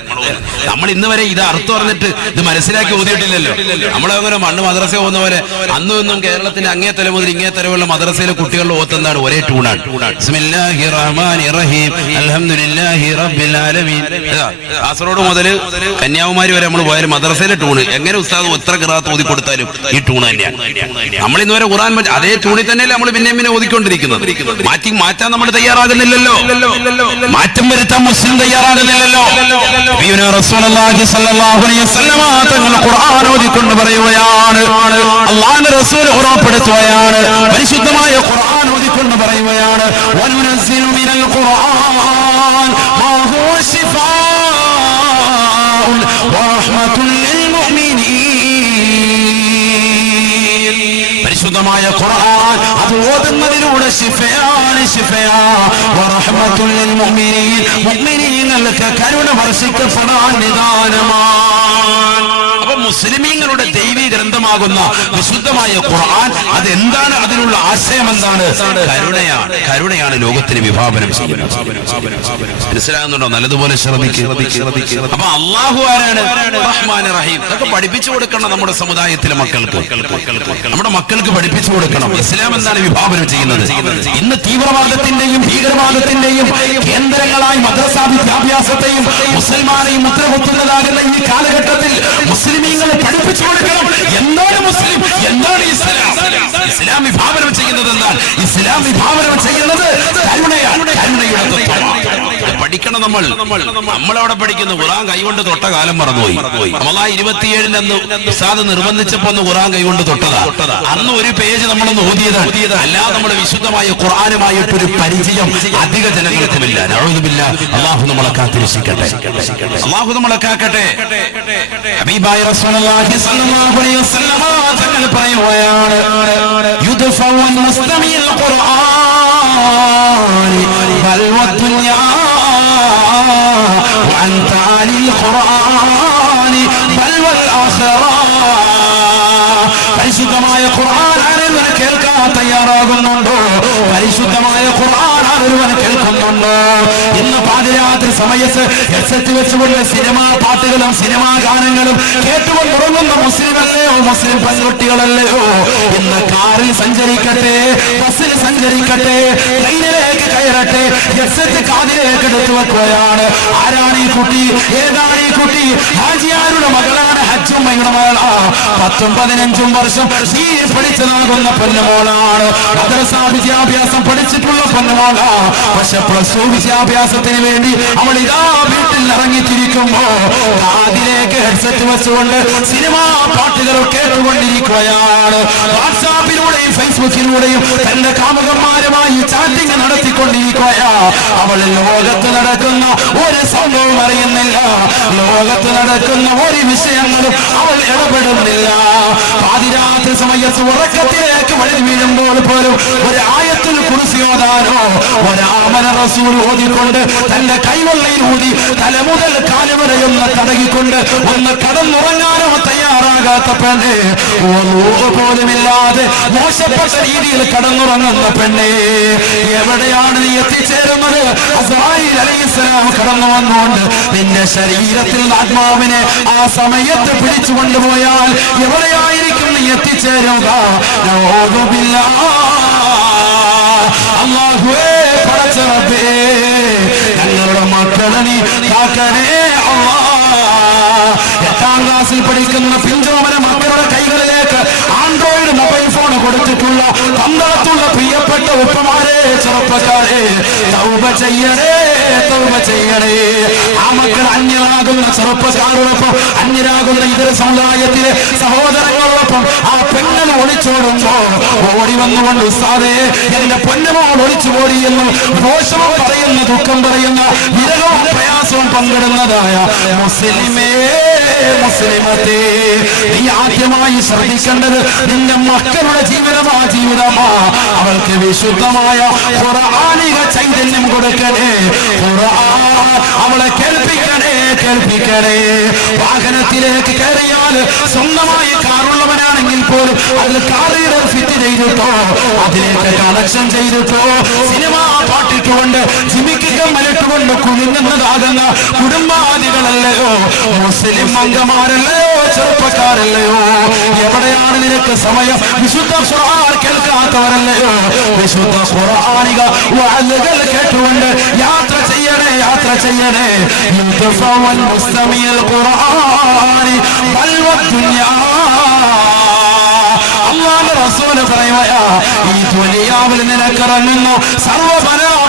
നമ്മൾ ഇന്ന് വരെ ഇത് അർത്ഥം പറഞ്ഞിട്ട് ഇത് മനസ്സിലാക്കി ഓതിയിട്ടില്ലല്ലോ. നമ്മളങ്ങനെ മണ്ണ് മദ്രസ പോകുന്ന പോലെ അന്നും കേരളത്തിന്റെ അങ്ങേ തല മുതൽ ഇങ്ങേ തലമുള്ള മദ്രസയിലെ കുട്ടികളുടെ ഓത്തെന്താണ്? ഒരേ ട്യൂണാണ്. ബിസ്മില്ലാഹിർ റഹ്മാനിർ റഹീം അൽഹംദുലില്ലാഹി റബ്ബിൽ ആലമീൻ. കാസർഗോഡ് മുതൽ കന്യാകുമാരി വരെ നമ്മൾ പോയാലും മദ്രസയിലെ ട്യൂണ് എങ്ങനെ ഉസ്താദ് എത്ര ഖിറാഅത്ത് ഓതി കൊടുത്താലും ഈ ട്യൂൺ തന്നെയാണ്. നമ്മൾ ഇന്നുവരെ ഖുർആൻ അതേ ട്യൂണിൽ തന്നെയല്ലേ നമ്മൾ പിന്നെ ഓതിക്കൊണ്ടിരിക്കുന്നത്. മാറ്റാൻ നമ്മൾ തയ്യാറാകുന്നില്ലല്ലോ. മാറ്റം വരുത്താൻ മുസ്ലിം തയ്യാറാകുന്നില്ലല്ലോ. റസൂലുള്ളാഹി സ്വല്ലല്ലാഹു അലൈഹി വസല്ലം തങ്ങൾ ഖുർആൻ ഓതിക്കൊണ്ട് പറയുകയാണ്, അല്ലാഹുവിന്റെ റസൂൽ ഉറപ്പെടുത്തുകയാണ്, പരിശുദ്ധമായ ഖുർആൻ ഓതിക്കൊണ്ട് പറയുകയാണ്, വനുനസ്സിലു മിനൽ ഖുർആൻ മാ ഹുവ ശിഫാഉൻ വറഹ്മത്തുൽ ലിൽ മുഅ്മിനീൻ. പരിശുദ്ധമായ ഖുർആൻ അത് അത് ഓതുന്നതിലൂടെ ശിഫയാണ്, ശിഫയാ വറഹ്മത്തുൽ ലിൽ മുഅ്മിനീൻ, മുഅ്മിനീങ്ങൾക്ക് കരുണ വർഷിക്കപ്പെടാൻ നിദാനമാണ്. അപ്പൊ മുസ്ലിമീങ്ങളുടെ ദൈവീ ഗ്രന്ഥമാകുന്ന വിശുദ്ധമായ ഖുർആൻ അതെന്താണ്? അതിലുള്ള ആശയം എന്താണ്? കരുണയാണ്. കരുണയാണ് ലോകത്തിന് വിഭാവനം ചെയ്യുന്നത്. മനസ്സിലാകുന്നുണ്ടോ? നല്ലതുപോലെ ശ്രദ്ധിക്കുക. അപ്പൊ അള്ളാഹു ആരാണ്? റഹ്മാൻ റഹീം. ഇതൊക്കെ പഠിപ്പിച്ചു കൊടുക്കണം നമ്മുടെ സമുദായത്തിലെ മക്കൾക്ക്. നമ്മുടെ മക്കൾക്ക് പഠിപ്പിച്ചു കൊടുക്കണം. ഇസ്ലാം എന്താണ് വിഭാവനം ചെയ്യുന്നത്? ഇന്ന് തീവ്രവാദത്തിന്റെയും ഭീകരവാദത്തിന്റെയും കേന്ദ്രങ്ങളായി മദ്രസാ വിദ്യാഭ്യാസത്തെയും മുസൽമാനെയും മുദ്രകുത്തുന്നതാകുന്ന ഈ കാലഘട്ടത്തിൽ മുസ്ലിമീങ്ങളെ പഠിപ്പിച്ചു കൊടുക്കണം. എന്താണ് മുസ്ലിം? എന്താണ് ഇസ്ലാം? ഇസ്ലാം വിഭാവനം ചെയ്യുന്നത് എന്താണ്? ഇസ്ലാം വിഭാവനം ചെയ്യുന്നത് കരുണയാണ്, കരുണയുടെ തത്വമാണ്. പഠിക്കണം. നമ്മളവിടെ പഠിക്കുന്നു. ഖുർആൻ കൈകൊണ്ട് തൊട്ട കാലം മറന്നുപോയി. റമളാൻ 27 അന്ന് ഉസ്താദ് നിർബന്ധിച്ചപ്പോ ഒന്ന് ഖുർആൻ കൈകൊണ്ട് തൊട്ടതാ. അന്ന് ഒരു പേജ് നമ്മളൊന്ന് ഓതിയതാണ്. അല്ലാതെ നമ്മുടെ വിശുദ്ധമായ ഖുർആനുമായിട്ടൊരു പരിചയം അധിക ജനങ്ങൾക്കുമില്ല. നഊദുബില്ലാഹ്. അല്ലാഹു നമ്മളെ കാത്തിരക്ഷിക്കട്ടെ. അല്ലാഹു നമ്മളെ കാക്കട്ടെ. ഹബീബായ റസൂലുള്ളാഹി സ്വല്ലല്ലാഹു അലൈഹി വസല്ലം തങ്ങൾ പറയുകയാണ്, യുദ്ഫഉൽ മുസ്ലിമീൽ ഖുർആൻ ബൽവദ്ദുനിയാ വഅൻ തഅലിൽ ഖുർആൻ ബൽവൽ ആഖിറ. പരിശുദ്ധമായ ഖുർആൻ ആരെങ്കിലും കേൾക്കാൻ തയ്യാറാകുന്നുണ്ടോ? പരിശുദ്ധമായ ഖുർആൻ ആരെങ്കിലും കേൾക്കുന്നുണ്ടോ? ഇന്ന് പാതിരാത്രി സമയത്ത് ഹെഡ്സെറ്റ് വെച്ചുകൊണ്ട് സിനിമാ പാട്ടുകളും സിനിമാ ഗാനങ്ങളും കേട്ടുകൊണ്ട് ഉറങ്ങുന്ന മുസ്ലിമല്ലയോ, മുസ്ലിം പെൺകുട്ടികളല്ലയോ? ഇന്ന് കാറിൽ സഞ്ചരിക്കട്ടെ, ബസ്സിൽ സഞ്ചരിക്കട്ടെ, ട്രെയിനിലേക്ക് കയറട്ടെ, ഹെഡ്സെറ്റ് കാതിലേക്ക് എടുത്തു വെക്കുകയാണ്. ആരാണ് ഈ കുട്ടി? ഏതാണ് ഈ കുട്ടി? ഹാജിയാരുടെ മകളാണ്, ഹജ്ജുമ്മയുടെ മകളാ. 10-15 വർഷം പഠിച്ചതാകുന്ന പൊന്നുമോളാണ്. മദ്രസാ വിദ്യാഭ്യാസം പഠിച്ചിട്ടുള്ള പൊന്നുമോളാ. പക്ഷെ പ്ലസ് 2 വിദ്യാഭ്യാസത്തിന് വേണ്ടി അവൾ ഇതാ വീട്ടിൽ ഇറങ്ങിത്തിരിക്കുമ്പോ കാതിലേക്ക് ഹെഡ്സെറ്റ് വെച്ചുകൊണ്ട് സിനിമാ പാട്ടുകൾ കേട്ടുകൊണ്ടിരിക്കുകയാണ്. വാട്സാപ്പിലൂടെയും ഫേസ്ബുക്കിലൂടെയും തന്റെ കാമുകന്മാരുമായി ചാറ്റിംഗ് നടത്തിക്കൊണ്ടിരിക്കുകയാ. അവൾ ലോകത്ത് നടക്കുന്ന ഒരു സംഭവം അറിയുന്നില്ല. ലോകത്ത് നടക്കുന്ന ഒരു വിഷയങ്ങളും അവൾ ഇടപെടുന്നില്ല. പാതിരാത്രി സമയത്ത് ഉറക്കത്തിലേക്ക് വഴി വീഴുമ്പോൾ പോലും ഒരു ആയത്തുൽ കുർസി ഓതാനോ ഒരാമന റസൂൽ ഓതിക്കൊണ്ട് തന്റെ കൈവെള്ളയിൽ ഊതി തല മുതൽ കാല് വരെയൊന്ന് തടകിക്കൊണ്ട് ഒന്ന് കടന്നുറങ്ങാനോ തയ്യാറാകാത്ത പെണ്ണെ, പോലുമില്ലാതെ മോശപ്പെട്ട രീതിയിൽ കടന്നുറങ്ങുന്ന പെണ്ണെ, എവിടെയാണ് നീ എത്തിച്ചേരുന്നത്? അസ്രായീൽ അലൈഹിസ്സലാം കടന്നു വന്നുകൊണ്ട് നിന്റെ ശരീരത്തിൽ ആത്മാവിനെ ആ സമയത്ത് പിടിച്ചു കൊണ്ടുപോയാൽ എവിടെയായിരിക്കും നീ എത്തിച്ചേരുക? അല്ലാഹുവേ, പടച്ച റബ്ബേ, ഞങ്ങളുടെ മക്കളെ നീ കാക്കണേ അല്ലാഹ്. 8ാം ക്ലാസ്സിൽ പഠിക്കുന്ന പിഞ്ചോമന മക്കളുടെ കൈകളിലേക്ക് ആൻഡ്രോയിഡ് മൊബൈൽ ഫോൺ കൊടുത്തിട്ടുള്ള പന്തളത്തുള്ള പ്രിയപ്പെട്ട ഉപ്പമാരെ, ചെറുപ്പക്കാരെ, തൗബ ചെയ്യണേ, തൗബ ചെയ്യണേ. ആ മക്കൾ അന്യരാകുന്ന ചെറുപ്പക്കാരോടൊപ്പം, അന്യരാകുന്ന ഇതര സമുദായത്തിലെ സഹോദരങ്ങളോടൊപ്പം ആ പെങ്ങൾ ഒളിച്ചോടുമ്പോ ഓടി വന്നുകൊണ്ട് ഉസ്താദേ എന്റെ പൊന്നുമോൾ ഒളിച്ചു ഓടിയെന്നും ദോഷവും പറയുന്ന, ദുഃഖം പറയുന്ന, വിരഹവും പ്രയാസവും പങ്കിടുന്നതായ മുസ്ലിമേ, മുസ്ലിമത്തെ, നീ ആദ്യമായി ശ്രദ്ധിക്കേണ്ടത് നിന്റെ മക്കളുടെ ജീവിതമാ, ജീവിതമാ. അവൾക്ക് വിശുദ്ധമായ ഖുർആനിക ചൈതന്യം കൊടുക്കണേ. ഖുർആൻ അവളെ കേൾപ്പിക്കണേ, കേൾപ്പിക്കണേ. വാഹനത്തിലേക്ക് കയറിയാൽ സ്വന്തമായി കാറുള്ളവനാണെങ്കിൽ പോലും അതിൽ കാറിയുടെ ഫിറ്റ് ചെയ്തിട്ടോ, അതിലേക്ക് കണക്ഷൻ ചെയ്തിട്ടോ, സിനിമാ പാട്ടിട്ടുകൊണ്ട് ജിമിക്കുക മലിട്ടുകൊണ്ട് കുലുങ്ങുന്നതാകുന്ന കുടുംബാദികളല്ലയോ, മുസ്ലിം അംഗമാരല്ലയോ, ചെറുപ്പക്കാരല്ലയോ? എവിടെയാണ് നിനക്ക് സമയം? വിശുദ്ധ ഖുർആൻ കേൾക്കാത്തവരല്ലയോ? വിശുദ്ധ ഖുർആനിക വഅദുകൾ കേട്ടുകൊണ്ട് യാത്ര ചെയ്യണേ, യാത്ര ചെയ്യണേ. യുദ്ഫഉൽ മുസ്ലിമീൽ ഖുർആൻ ബൽവദ്ദുനിയാ. അല്ലാഹുവിന്റെ റസൂൽ പറയുകയാ, ഈ ദുനിയാവിൽ നിനക്കിറങ്ങുന്ന സർവ്വ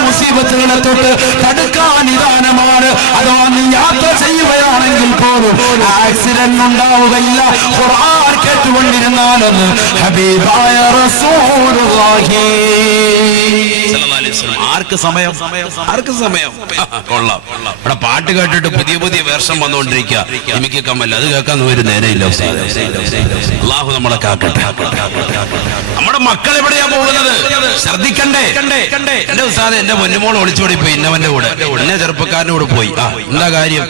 മുസീബത്തുകളെ തൊട്ട് തടുക്കാൻ നിദാനമാണ്. അഥവാ നീ യാത്ര ചെയ്യുകയാണെങ്കിൽ പോലും ആക്സിഡന്റ് ഉണ്ടാവുകയില്ല ഖുർആൻ കേട്ടുകൊണ്ടിരുന്നാലെന്ന് ഹബീബായ റസൂലുള്ളാഹി സല്ലല്ലാഹു അലൈഹി വസല്ലം. ആർക്ക് സമയം? കൊള്ളാം. ഇവിടെ പാട്ട് കേട്ടിട്ട് പുതിയ പുതിയ വേർഷം വന്നുകൊണ്ടിരിക്കുക. എനിക്ക് കമ്മല്ല അത് കേൾക്കാൻ ഒരു നേരെയില്ല. അല്ലാഹു നമ്മളെ കാക്കട്ടെ. നമ്മുടെ മക്കൾ എവിടെയാ പോകുന്നത്? ശ്രദ്ധിക്കണ്ടേ? എന്റെ ഉസ്താദ് എന്റെ പൊന്നുമോൾ ഒളിച്ചോടി പോയി ഇന്നവന്റെ കൂടെ, എന്നെ ചെറുപ്പക്കാരൻ്റെ കൂടെ പോയി. എന്താ കാര്യം?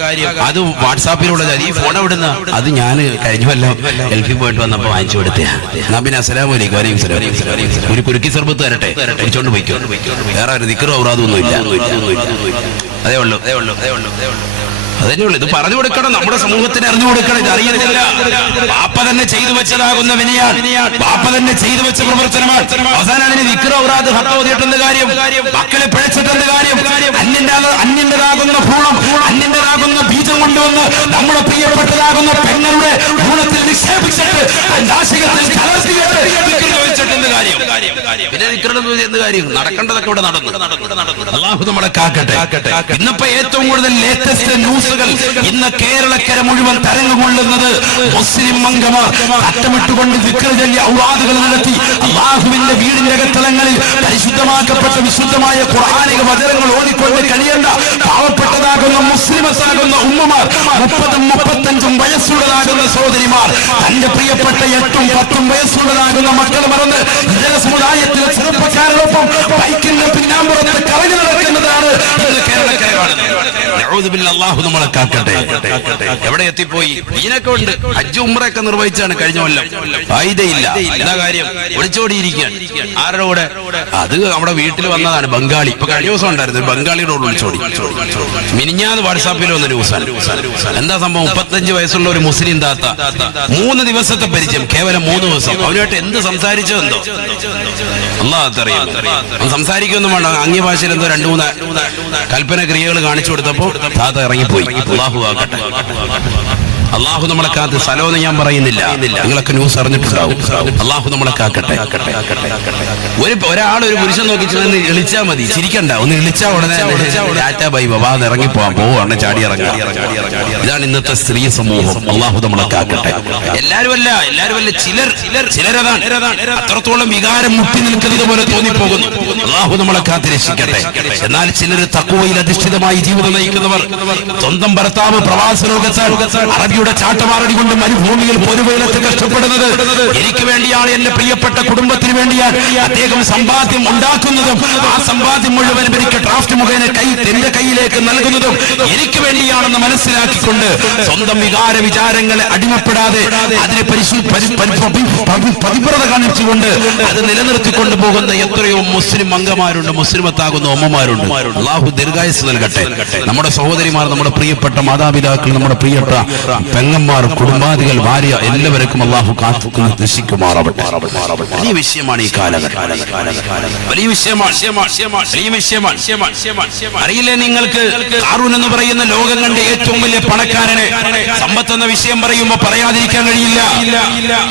അത് വാട്സാപ്പിലൂടെ ഈ ഫോൺ എവിടുന്ന? അത് ഞാൻ കഴിഞ്ഞല്ലോ ഗൾഫിൽ പോയിട്ട് വന്നപ്പോ വാങ്ങിച്ചു കൊടുത്തേ. എന്നാ പിന്നെ അസ്സലാമു അലൈക്കും. വലൈക്കും സലാം. ഒരു കുരുക്കി സർബത്ത് തരട്ടെ, കുടിച്ചോണ്ട് പോയിക്കോ. വേറെ ഒരു ദിക്റും ഔറാദൊന്നും ഇല്ല. അതേ ഉള്ളൂ. ഇത് പറഞ്ഞു കൊടുക്കണം, നമ്മുടെ സമൂഹത്തിന് അറിഞ്ഞു കൊടുക്കണം. ഇത് അറിയുന്നില്ല. പാപ്പ തന്നെ ചെയ്തു വെച്ചതാകുന്ന വിനയാണ്, പാപ്പ തന്നെ ചെയ്തു വെച്ച പ്രവർത്തനമാണ്. അവസാനം അതിന് ദിക്ർ ഔറാദ് ഹത്ത് ഓതിയിട്ടെന്ത് കാര്യം? മക്കളെ പിഴച്ചിട്ടെന്ത് കാര്യം? അന്യന്റേതാകുന്ന ഭൂണം, അന്യന്റേതാകുന്ന ബീജം കൊണ്ടുവന്ന് നമ്മുടെ പ്രിയപ്പെട്ടതാകുന്ന പെങ്ങളുടെ ഭൂണത്തിൽ നിക്ഷേപിച്ചിട്ട് ആശയത്തിൽ കലർത്തിയിട്ട് ദിക്ർ ചോദിച്ചിട്ടെന്ത് കാര്യം? പിന്നെ ദിക്റിന്റെ കാര്യം? നടക്കേണ്ടതൊക്കെ ഇവിടെ നടന്നു. അല്ലാഹു നമ്മളെ കാക്കട്ടെ. ഇന്നിപ്പോ ഏറ്റവും കൂടുതൽ ലേറ്റസ്റ്റ് ന്യൂസുകൾ ഇന്ന് കേരളക്കര മുഴുവൻ തരംഗം മുസ്ലിം അംഗമാർ അറ്റമിട്ടുകൊണ്ട് ദിക്ർ ചൊല്ലി ഔറാദുകൾ നടത്തി അല്ലാഹുവിന്റെ വീടിന്റെ അകത്തളങ്ങളിൽ പരിശുദ്ധമാക്കപ്പെട്ട വിശുദ്ധമായ ഖുർആനിക വചനങ്ങൾ ഓതിക്കൊണ്ട് കഴിയേണ്ട പാവപ്പെട്ടതാകുന്ന മുസ്ലിമസാകുന്ന ഉമ്മമാർ, 30-35 വയസ്സുള്ളതാകുന്ന സഹോദരിമാർ തന്റെ പ്രിയപ്പെട്ട 8-10 വയസ്സുള്ളതാകുന്ന മക്കൾ മറന്ന് ഇതര സമുദായത്തിലെ ചെറുപ്പക്കാരോടൊപ്പം ബൈക്കിന്റെ പിന്നാമ്പുറത്ത് കറങ്ങി നടക്കുന്നതാണ് ഇന്ന് കേരളക്കര കാണുന്നത്. അല്ലാഹു നമ്മളെ കാക്കട്ടെ. എവിടെ എത്തിപ്പോയി? ഇതിനൊക്കെ ഉണ്ട്. ഹജ്ജ് ഉംറയൊക്കെ നിർവഹിച്ചാണ് കഴിഞ്ഞ കൊല്ലം. ഫായിദയില്ല. എന്താ കാര്യം? ഒളിച്ചോടിയിരിക്കുകയാണ്. ആരുടെ കൂടെ? അത് നമ്മുടെ വീട്ടിൽ വന്നതാണ് ബംഗാളി. ഇപ്പൊ കഴിഞ്ഞ ദിവസം ഉണ്ടായിരുന്നു ബംഗാളിയുടെ ഒളിച്ചോടി. മിനിഞ്ഞാന്ന് വാട്സാപ്പിൽ വന്ന ന്യൂസാണ്. എന്താ സംഭവം? 35 വയസ്സുള്ള ഒരു മുസ്ലിം താത്ത, 3 ദിവസത്തെ പരിചയം, കേവലം 3 ദിവസം. അവനുമായിട്ട് എന്ത് സംസാരിച്ചോ എന്തോ അല്ലാഹു അറിയാം. സംസാരിക്കൊന്നും വേണ്ട, അന്യഭാഷയിൽ എന്തോ 2-3 കൽപ്പന ക്രിയകൾ കാണിച്ചു കൊടുത്തപ്പോ താത്ത ഇറങ്ങിപ്പോയി. അല്ലാഹു ആകട്ടെ. അല്ലാഹു നമ്മളെ കാത്ത്. സ്ഥലമെന്ന് ഞാൻ പറയുന്നില്ല, നിങ്ങളൊക്കെ ന്യൂസ് അറിഞ്ഞിട്ടുണ്ടാവും. അല്ലാഹു നമ്മളെ കാക്കട്ടെ. ഒരാൾ ഒരു പുരുഷൻ നോക്കി ചെന്ന് ഇളിച്ചാ മതി, ചിരിക്കണ്ട. ഒന്ന് ഇളിച്ചാ ഉടനെ ടാറ്റാ ബൈ ബൈ ഇറങ്ങിപ്പോവാൻ പോവാണ്, ചാടി ഇറങ്ങാം. ഇതാണ് ഇന്നത്തെ സ്ത്രീ സമൂഹം. അല്ലാഹു നമ്മളെ കാക്കട്ടെ. എല്ലാരും അല്ല, ചിലരതാണ് അത്രത്തോളം വികാരം മുട്ടി നിൽക്കുന്നത് പോലെ തോന്നിപ്പോകുന്നു. അല്ലാഹു നമ്മളെ കാത്ത് രക്ഷിക്കട്ടെ. എന്നാൽ ചിലർ തഖ്വയിൽ അധിഷ്ഠിതമായി ജീവിതം നയിക്കുന്നവർ, സ്വന്തം ഭർത്താവ് പ്രവാസ ലോകത്താൽ അറബിയുടെ ചാട്ടമാറടി കൊണ്ട് മരുഭൂമിയിൽ പൊരുവേലത്ത് കഷ്ടപ്പെടുന്നത് എനിക്ക് വേണ്ടിയാണ്, എന്റെ പ്രിയപ്പെട്ട കുടുംബത്തിന് വേണ്ടിയാണ് അദ്ദേഹം സമ്പാദ്യം ഉണ്ടാക്കുന്നതും ആ സമ്പാദ്യം മുഴുവൻ എനിക്ക് ഡ്രാഫ്റ്റ് മുഖേന എന്റെ കയ്യിലേക്ക് നൽകുന്നതും എനിക്ക് വേണ്ടിയാണെന്ന് മനസ്സിലാക്കിക്കൊണ്ട് സ്വന്തം വികാര വിചാരങ്ങളെ അടിമപ്പെടാതെ അതിനെ പതിവ്രത കാണിച്ചുകൊണ്ട് അത് നിലനിർത്തിക്കൊണ്ടു പോകുന്ന എത്രയോ മുസ്ലിം അംഗമാരുണ്ട്, മുസ്ലിമത്താകുന്ന ഉമ്മമാരുണ്ട്. അല്ലാഹു ദീർഘായുസ്സ് നൽകട്ടെ. നമ്മുടെ സഹോദരിമാർ, നമ്മുടെ പ്രിയപ്പെട്ട മാതാപിതാക്കൾ, നമ്മുടെ പ്രിയപ്പെട്ട പെങ്ങന്മാർ, കുടുംബാദികൾ, ഭാര്യ, എല്ലാവർക്കും അല്ലാഹു കാത്തുക്കുന്ന ദർശിക്കുമാറാവട്ടെ. വലിയ വിഷയമാണ് ഈ കാലഘട്ടം. വലിയ വിഷയമാണ്. അറിയില്ലേ നിങ്ങൾക്ക്? ഖാറൂൻ എന്ന് പറയുന്ന ലോകം കണ്ട ഏറ്റവും വലിയ പണക്കാരനെ സമ്പത്ത് എന്ന വിഷയം പറയുമ്പോൾ പറയാതിരിക്കാൻ കഴിയില്ല.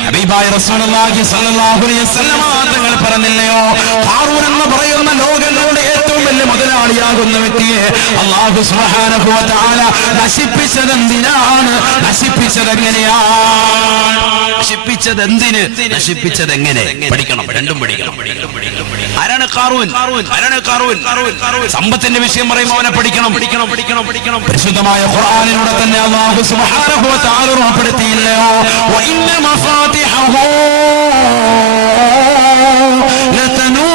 ഹബീബായ റസൂലുള്ളാഹി സ്വല്ലല്ലാഹു അലൈഹി വസല്ലം തങ്ങൾ പറഞ്ഞില്ലയോ, ഖാറൂൻ എന്ന് പറയുന്ന ലോകം കണ്ട ഏറ്റവും വലിയ മുതലാളിയാകുന്ന വ്യക്തിയെ അല്ലാഹു സുബ്ഹാനഹു വ തആല നശിപ്പിച്ചതെന്തിനാണ്? നശിപ്പിച്ചതെങ്ങനെയാണ്? നശിപ്പിച്ചതെന്തിന്? നശിപ്പിച്ചതെങ്ങനെ? പഠിക്കണം, രണ്ടും പഠിക്കണം. ആരാണ് ഖാറൂൻ? സമ്പത്തിന്റെ വിഷയം പറയുമ്പോൾ അവനെ പഠിക്കണം. പരിശുദ്ധമായ ഖുർആനിലൂടെ തന്നെ അല്ലാഹു സുബ്ഹാനഹു വ തആല ഉൾപ്പെടുത്തിയില്ലയോ, വഇന്ന മഫാതിഹു ലതനൂ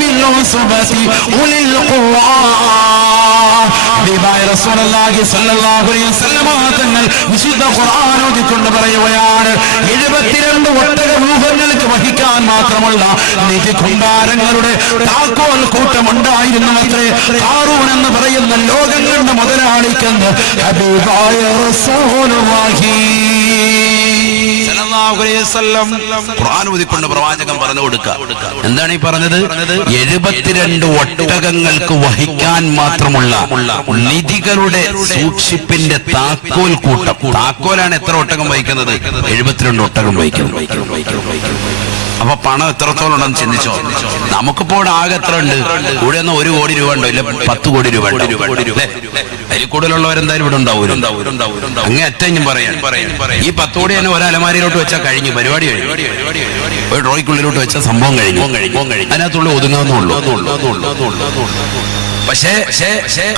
ബിൽഉസ്ബതി ഉലിൽ ഖുർആൻ. ഹബീബായ റസൂലുള്ളാഹി സ്വല്ലല്ലാഹു അലൈഹി വസല്ലം തങ്ങൾ വിശുദ്ധ ഖുർആൻ ഓതിക്കൊണ്ട് പറയുകയാണ്, 72 ഒട്ടകവ്യൂഹങ്ങൾക്ക് വഹിക്കാൻ മാത്രമുള്ള നിധികുണ്ടാരങ്ങളുടെ താക്കോൽ കൂട്ടമുണ്ടായിരുന്നു അത്രേ ഖാറൂൻ എന്ന് പറയുന്ന ലോകങ്ങളുടെ മുതലാളിക്കെന്ന് ഹബീബായ റസൂലുള്ളാഹി സ്വല്ലല്ലാഹു അലൈഹി വസല്ലം ഖുർആൻ ഓതിക്കൊണ്ട് പ്രവാചകൻ പറഞ്ഞു കൊടുക്കുക. എന്താണ് ഈ പറഞ്ഞത്? 72 ഒട്ടകങ്ങൾക്ക് വഹിക്കാൻ മാത്രമുള്ള നിധികളുടെ സൂക്ഷിപ്പിന്റെ താക്കോൽ കൂട്ടം. താക്കോലാണ് എത്ര ഒട്ടകം വഹിക്കുന്നത്? 72 ഒട്ടകം വഹിക്കുന്നത്. അപ്പൊ പണം എത്രത്തോളം ഉണ്ടെന്ന് ചിന്തിച്ചോ. നമുക്കിപ്പോൾ ആകെ എത്ര ഉണ്ട്? കൂടെ 1 കോടി രൂപ ഉണ്ടോ? ഇല്ല 10 കോടി രൂപ ഉണ്ടോ? അതിൽ കൂടുതലുള്ളവരെന്തായാലും ഇവിടെ ഉണ്ടാവും. അങ്ങേ അറ്റഞ്ഞും പറയാൻ ഈ 10 കോടി തന്നെ ഒരലമാരിയിലോട്ട് വെച്ചാൽ കഴിഞ്ഞു, പരിപാടി കഴിഞ്ഞു. ഒരു ഡ്രോയ്ക്കുള്ളിലോട്ട് വെച്ച സംഭവം കഴിഞ്ഞു. അതിനകത്തുള്ള ഒതുങ്ങാവുന്നുള്ളൂ. പക്ഷേ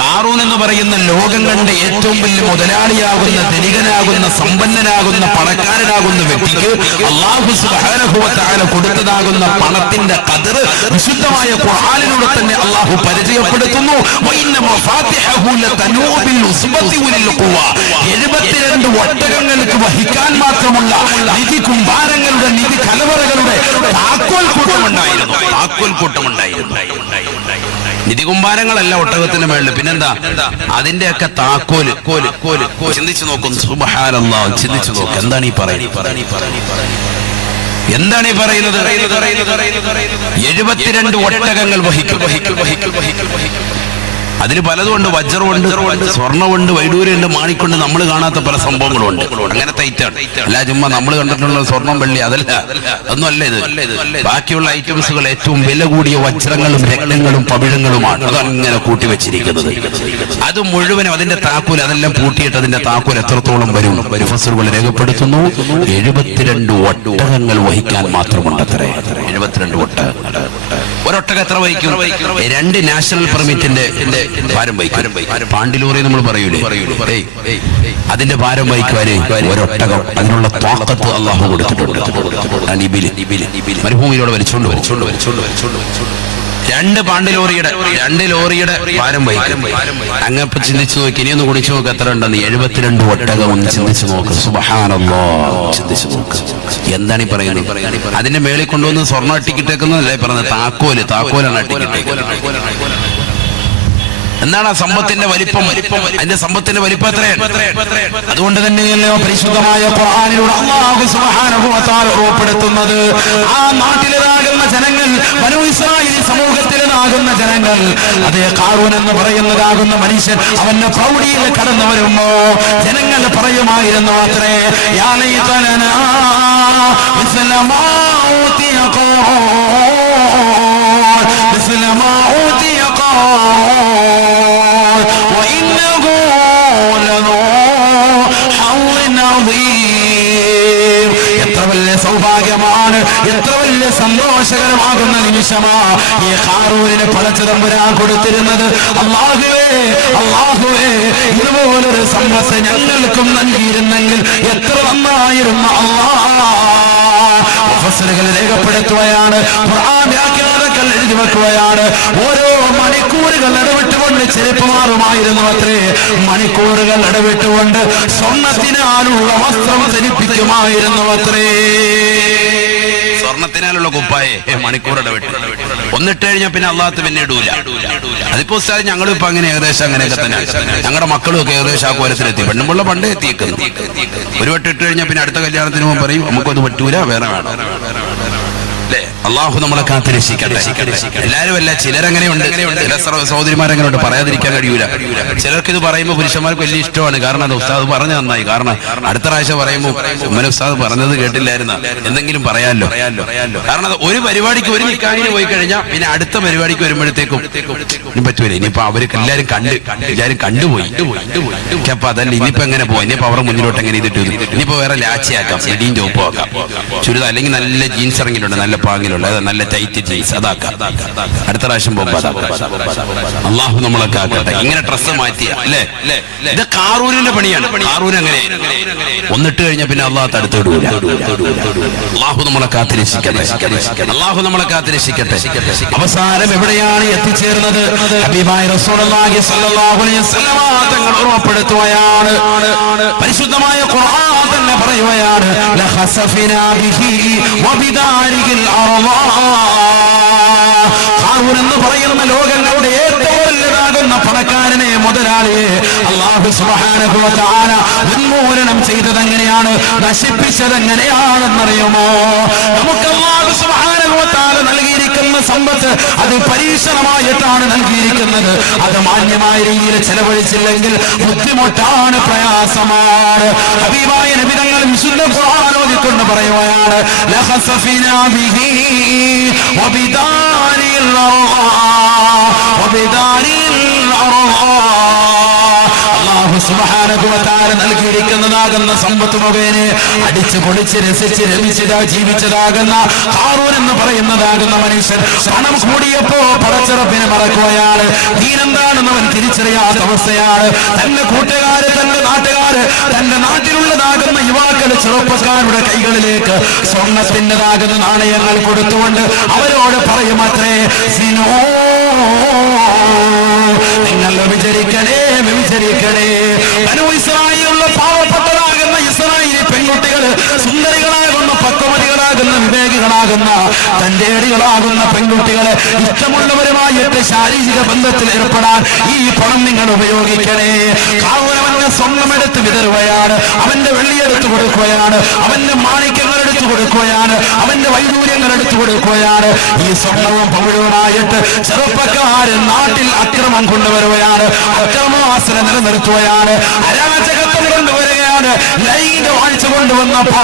ഖാറൂൻ എന്ന് പറയുന്ന ലോകം കണ്ട ഏറ്റവും വലിയ മുതലാളിയാകുന്ന, ധനികനാകുന്ന, സമ്പന്നനാകുന്ന, പണക്കാരനാകുന്ന വ്യക്തിക്ക് അല്ലാഹു സുബ്ഹാനഹു വ തആല കൊടുത്തതാകുന്ന പണത്തിന്റെ ഖദർ വിശുദ്ധമായ ഖുർആനിലൂടെ തന്നെ അല്ലാഹു പരിചയപ്പെടുത്തുന്നു. വഇന്ന മഫാത്തിഹു ലതനൂ ബിൽ ഉസ്ബതി വൽ ഖുവ. 72 ഒട്ടകങ്ങൾക്ക് വഹിക്കാൻ മാത്രമുള്ള നിധി കുംഭാരങ്ങളുടെ, നിധി കലവറകളുടെ താക്കോൽ കൂട്ടമുണ്ടായിരുന്നു. നിധി കുംഭാരങ്ങളല്ല ഒട്ടകത്തിന്റെ മേളിൽ, പിന്നെന്താ അതിന്റെയൊക്കെ താക്കോല്. ചിന്തിച്ചു നോക്കും. സുബ്ഹാനല്ലാഹ്, ചിന്തിച്ചു നോക്കും. എന്താണ് ഈ പറയുന്നത്? 72 ഒട്ടകങ്ങൾ വഹിക്കും. അതിൽ പലതുമുണ്ട്. വജ്രമുണ്ട്, സ്വർണ്ണമുണ്ട്, വൈഡൂര്യമുണ്ട്, മാണിക്കൊണ്ട്, നമ്മൾ കാണാത്ത പല സംഭവങ്ങളുണ്ട്. അങ്ങനെ ടൈറ്റാണ്. അല്ല ചുമ്മാ നമ്മൾ കണ്ടിട്ടുള്ള സ്വർണം, വെള്ളി അതല്ല, അതൊന്നും അല്ല ഇത്. ബാക്കിയുള്ള ഐറ്റംസുകൾ ഏറ്റവും വില കൂടിയ വജ്രങ്ങളും രത്നങ്ങളും പവിഴങ്ങളുമാണ്. അതങ്ങനെ കൂട്ടിവെച്ചിരിക്കുന്നത്. അത് മുഴുവനും അതിന്റെ താക്കോൽ, അതെല്ലാം പൂട്ടിയിട്ട് അതിന്റെ താക്കോൽ എത്രത്തോളം വരും മുഫസ്സിറുകൾ രേഖപ്പെടുത്തുന്നു. 72 ഒട്ടകങ്ങൾ വഹിക്കാൻ മാത്രമുണ്ട് അത്രേ. 72 ഒട്ടകങ്ങൾ. ഒരൊട്ടകം എത്ര വഹിക്കും? 2 നാഷണൽ പെർമിറ്റിന്റെ ഭാരം വഹിക്കും. പാണ്ടിലോറി നമ്മൾ പറയൂലേ, അതിന്റെ ഭാരം വഹിക്കുവാന് ഒരൊട്ടകം. അതിനുള്ള താഖത്ത് അല്ലാഹു കൊടുത്തിട്ടുണ്ട്. മരുഭൂമിയിലൂടെ വലിച്ചോണ്ട് 2 പാണ്ടിലോറിയുടെ 2 ലോറിയുടെ ഭാരം വഹിക്കും. അങ്ങപ്പോ ചിന്തിച്ചു നോക്കി, ഇനിയൊന്ന് കുടിച്ചു നോക്ക് എത്ര ഉണ്ടെന്ന്. 72 ഒട്ടകം. ഒന്ന് ചിന്തിച്ചു നോക്ക്. സുബ്ഹാനല്ലാഹ്, ചിന്തിച്ചു നോക്ക്. എന്താണ് ഈ പറയുന്നത്? അതിന്റെ മേളിൽ കൊണ്ടുവന്ന് സ്വർണ്ണ അട്ടിക്കിട്ടേക്കുന്നതല്ലേ പറഞ്ഞത്? താക്കോലാണ് അട്ടിക്കിട്ടേക്കുന്നത്. എന്താണ് ആ സമ്പത്തിന്റെ വലിപ്പം? അതിന്റെ സമ്പത്തിന്റെ വലിപ്പം എത്രയാണ്? അതുകൊണ്ട് തന്നെയല്ലോ പരിശുദ്ധമായ ഖുർആനിലൂടെ അല്ലാഹു സുബ്ഹാനഹു വ തആല ഉറപ്പെടുത്തുന്നത്, ആ നാട്ടിലേതാകുന്ന ജനങ്ങൾ, ബനൂ ഇസ്രായേൽ സമൂഹത്തിലേതാകുന്ന ജനങ്ങൾ, അതേ ഖാറൂൻ എന്ന് പറയുന്നതാകുന്ന മനുഷ്യൻ അവന്റെ പ്രൗഢിയിൽ കടന്നു വരുമ്പോ ജനങ്ങൾ പറയുമായിരുന്നു അത്രേ, യാ ലൈതനാ മിസ്ല മാ ഊതിയ ഖാറൂൻ, മിസ്ല മാ ഊതിയ ഖാറൂൻ وإنه لذو حظ عظيم. എത്ര വലിയ സൗഭാഗ്യമാണ്, എത്ര വലിയ സന്തോഷകരമാകുന്ന നിമിഷമാ ഈ ഖാറൂനിനെ പടച്ചതമ്പുരാൻ കൊടുത്തിരുന്നത്. അല്ലാഹുവേ, ഇതുപോലൊരു സമ്പത്ത് ഞങ്ങൾക്കും നൽകിയിരുന്നെങ്കിൽ എത്ര നന്നായിരുന്നു. മുഫസ്സിറുകൾ രേഖപ്പെടുത്തുകയാണ്, ഖുർആൻ വ്യാഖ്യാതാക്കൾ എഴുതി വെക്കുകയാണ്, ഓരോ മണിക്കൂറുകൾ ഇടവിട്ടുകൊണ്ട് ചെരുപ്പ് മാറുമായിരുന്നു അത്രേ. മണിക്കൂറുകൾ ഇടവിട്ടുകൊണ്ട് സ്വർണത്തിനാലുള്ള വസ്ത്രം ധരിപ്പിക്കുമായിരുന്നു അത്രേ. സ്വർണത്തിനാലുള്ള കുപ്പായെ മണിക്കൂർ ഇടവിട്ട് ഒന്നിട്ട് കഴിഞ്ഞാൽ പിന്നെ അള്ളാഹത്ത് പിന്നെ ഇടൂല. അതിപ്പോ ഞങ്ങളും ഇപ്പൊ അങ്ങനെ ഏകദേശം അങ്ങനെയൊക്കെ തന്നെ. ഞങ്ങളുടെ മക്കളും ഒക്കെ ഏകദേശം ആ കോലത്തിലെത്തി. പെണ്ണുമ്പുള്ള പണ്ടേ എത്തിയേക്കുന്നു. ഒരു വട്ടം ഇട്ട് കഴിഞ്ഞാൽ പിന്നെ അടുത്ത കല്യാണത്തിന് മുമ്പ് പറയും നമുക്കത് പറ്റൂല, വേറെ വേണം. അല്ലേ? അള്ളാഹു നമ്മളെ കാത്തിരക്ഷിക്കട്ടെ. എല്ലാവരും അല്ല, ചിലരങ്ങനെയുണ്ട്. ചില സഹോദരിമാരങ്ങനെയുണ്ട്, പറയാതിരിക്കാൻ കഴിയൂല. ചിലർക്ക് ഇത് പറയുമ്പോൾ പുരുഷന്മാർക്ക് വലിയ ഇഷ്ടമാണ്. കാരണം അത് ഉസ്താദ് പറഞ്ഞു നന്നായി. കാരണം അടുത്ത പ്രാവശ്യം പറയുമ്പോൾ ഉമ്മനെ ഉസ്താദ് പറഞ്ഞത് കേട്ടില്ലായിരുന്ന എന്തെങ്കിലും പറയാമല്ലോ. കാരണം ഒരു പരിപാടിക്ക് ഒരു നിക്കാഹിന് പോയി കഴിഞ്ഞാൽ പിന്നെ അടുത്ത പരിപാടിക്ക് വരുമ്പോഴത്തേക്കും ഇനി പറ്റൂല. ഇനിയിപ്പോ അവർക്ക് എല്ലാവരും കണ്ടുപോയി. അപ്പൊ അതല്ല, ഇനിയിപ്പോ എങ്ങനെ പോവാ? ഇനിയിപ്പോ അവരുടെ മുന്നിലോട്ട് എങ്ങനെ ഇതിട്ട് ഇനിയിപ്പോ വേറെ ലാച്ചയാക്കാം, ഇടിയും ചോപ്പും ആക്കാം, ചുരിദാർ അല്ലെങ്കിൽ നല്ല ജീൻസ് ഇറങ്ങിയിട്ടുണ്ട്, നല്ല പാങ്ങിലുള്ള നല്ല ടൈറ്റ് ജീൻസ്, അതാക്കാം. അടുത്ത പ്രാവശ്യം പോകുമ്പോ അള്ളാഹു നമ്മളൊക്കെ ആക്കട്ടെ. ഇങ്ങനെ ഡ്രസ്സ് മാറ്റിയ അല്ലേ? ഇത് ഖാറൂനിന്റെ പണിയാണ്. ഖാറൂൻ അങ്ങനെ ഒന്നിട്ട് കഴിഞ്ഞാൽ പിന്നെ അള്ളാഹ് തടുത്ത് വിടൂല. അള്ളാഹു നമ്മളെ കാത്തിരക്ഷിക്കട്ടെ. അള്ളാഹു നമ്മളെ കാത്തിരക്ഷിക്കട്ടെ. അവസാനം എവിടെയാണ് എത്തിച്ചേർന്നത്? ഹബീബായ റസൂലുള്ളാഹി സ്വല്ലല്ലാഹു അലൈഹി വസല്ലം തങ്ങൾ ഓർമ്മപ്പെടുത്തുകയാണ്. പരിശുദ്ധമായ ഖുർആൻ തന്നെ പറയുകയാണ്, ലഖസഫിനാ ബിഹി വബിദാരിഹിൽ ഖാറൂൻ എന്ന് പറയുന്ന ലോകങ്ങളുടെ ഏറ്റവും വലുതാകുന്ന പണക്കാരനെ, മുതലാളിയെ അല്ലാഹു സുബ്ഹാനഹു വ തആല ഉന്മൂലനം ചെയ്തത് എങ്ങനെയാണ്, നശിപ്പിച്ചത് എങ്ങനെയാണെന്നറിയുമോ? നമുക്ക് അല്ലാഹു സുബ്ഹാനഹു വ തആല നൽകിയിരിക്കുന്ന സമ്പത്ത് അത് പരീക്ഷണമായിട്ടാണ് നൽകിയിരിക്കുന്നത്. അത് മാന്യമായ രീതിയിൽ ചെലവഴിച്ചില്ലെങ്കിൽ ബുദ്ധിമുട്ടാണ്, പ്രയാസമാണ്. ഹബീബായ നബി തങ്ങൾ വിശുദ്ധ ഖുർആൻ ഓതിക്കൊണ്ട് പറയുകയാണ്, ലഖസഫിനാ ബിഹി വബിദാരിൽ അല്ലാഹു സുബ്ഹാനഹു വ തആല നൽകിയിരിക്കുന്നതാകുന്ന സമ്പത്ത് മുഖേന അടിച്ചു പൊളിച്ച് രസിച്ച് രമിച്ചതാ ജീവിച്ചതാകുന്ന ഖാറൂൻ എന്ന് പറയുന്നതാകുന്ന മനുഷ്യൻ പണം കൂടിയപ്പോ പടച്ചറപ്പിനെ മറക്കുകയാണ്. ദീനെന്താണെന്ന് അവൻ തിരിച്ചറിയാത്ത അവസ്ഥയാണ്. തന്റെ കൂട്ടുകാര്, തന്റെ നാട്ടുകാര്, തന്റെ നാട്ടിലുള്ളതാകുന്ന യുവാക്കൾ, ചെറുപ്പക്കാരുടെ കൈകളിലേക്ക് സ്വർണത്തിൻ്റെതാകുന്ന നാണയങ്ങൾ കൊടുത്തുകൊണ്ട് അവരോട് പറയുമത്രേ, സിനോ നിങ്ങൾ വിചരിക്കണേ വിചരിക്കണേ. ബനൂ ഇസ്രായേലുള്ള പാവപ്പെട്ടതാകുന്ന ഇസ്രായേലി പെൺകുട്ടികൾ സുന്ദരികളാകുന്ന, പക്വമതികളാകുന്ന, വിവേകികളാകുന്ന, തന്റെ അടികളാകുന്ന പെൺകുട്ടികളെ ഇഷ്ടമുള്ളവരുമായിട്ട് ശാരീരിക ബന്ധത്തിൽ ഏർപ്പെടാൻ ഈ പണം നിങ്ങൾ ഉപയോഗിക്കണേ. അവന്റെ സ്വർണ്ണമെടുത്ത് വിതറുകയാണ്, അവന്റെ വെള്ളിയെടുത്ത് കൊടുക്കുകയാണ്, അവന്റെ മാണിക്യങ്ങൾ എടുത്തു കൊടുക്കുകയാണ്, അവന്റെ വൈദൂര്യങ്ങൾ എടുത്തു കൊടുക്കുകയാണ്. ഈ സ്വർണവും പവിഴവുമായിട്ട് ചെറുപ്പക്കാരൻ നാട്ടിൽ അക്രമം കൊണ്ടുവരുകയാണ്, അക്രമവാസന നിലനിർത്തുകയാണ്, അരാജകത്വം കൊണ്ടുവരികയാണ്. ലൈംഗിക വാഴ്ച കൊണ്ടുവന്നപ്പോ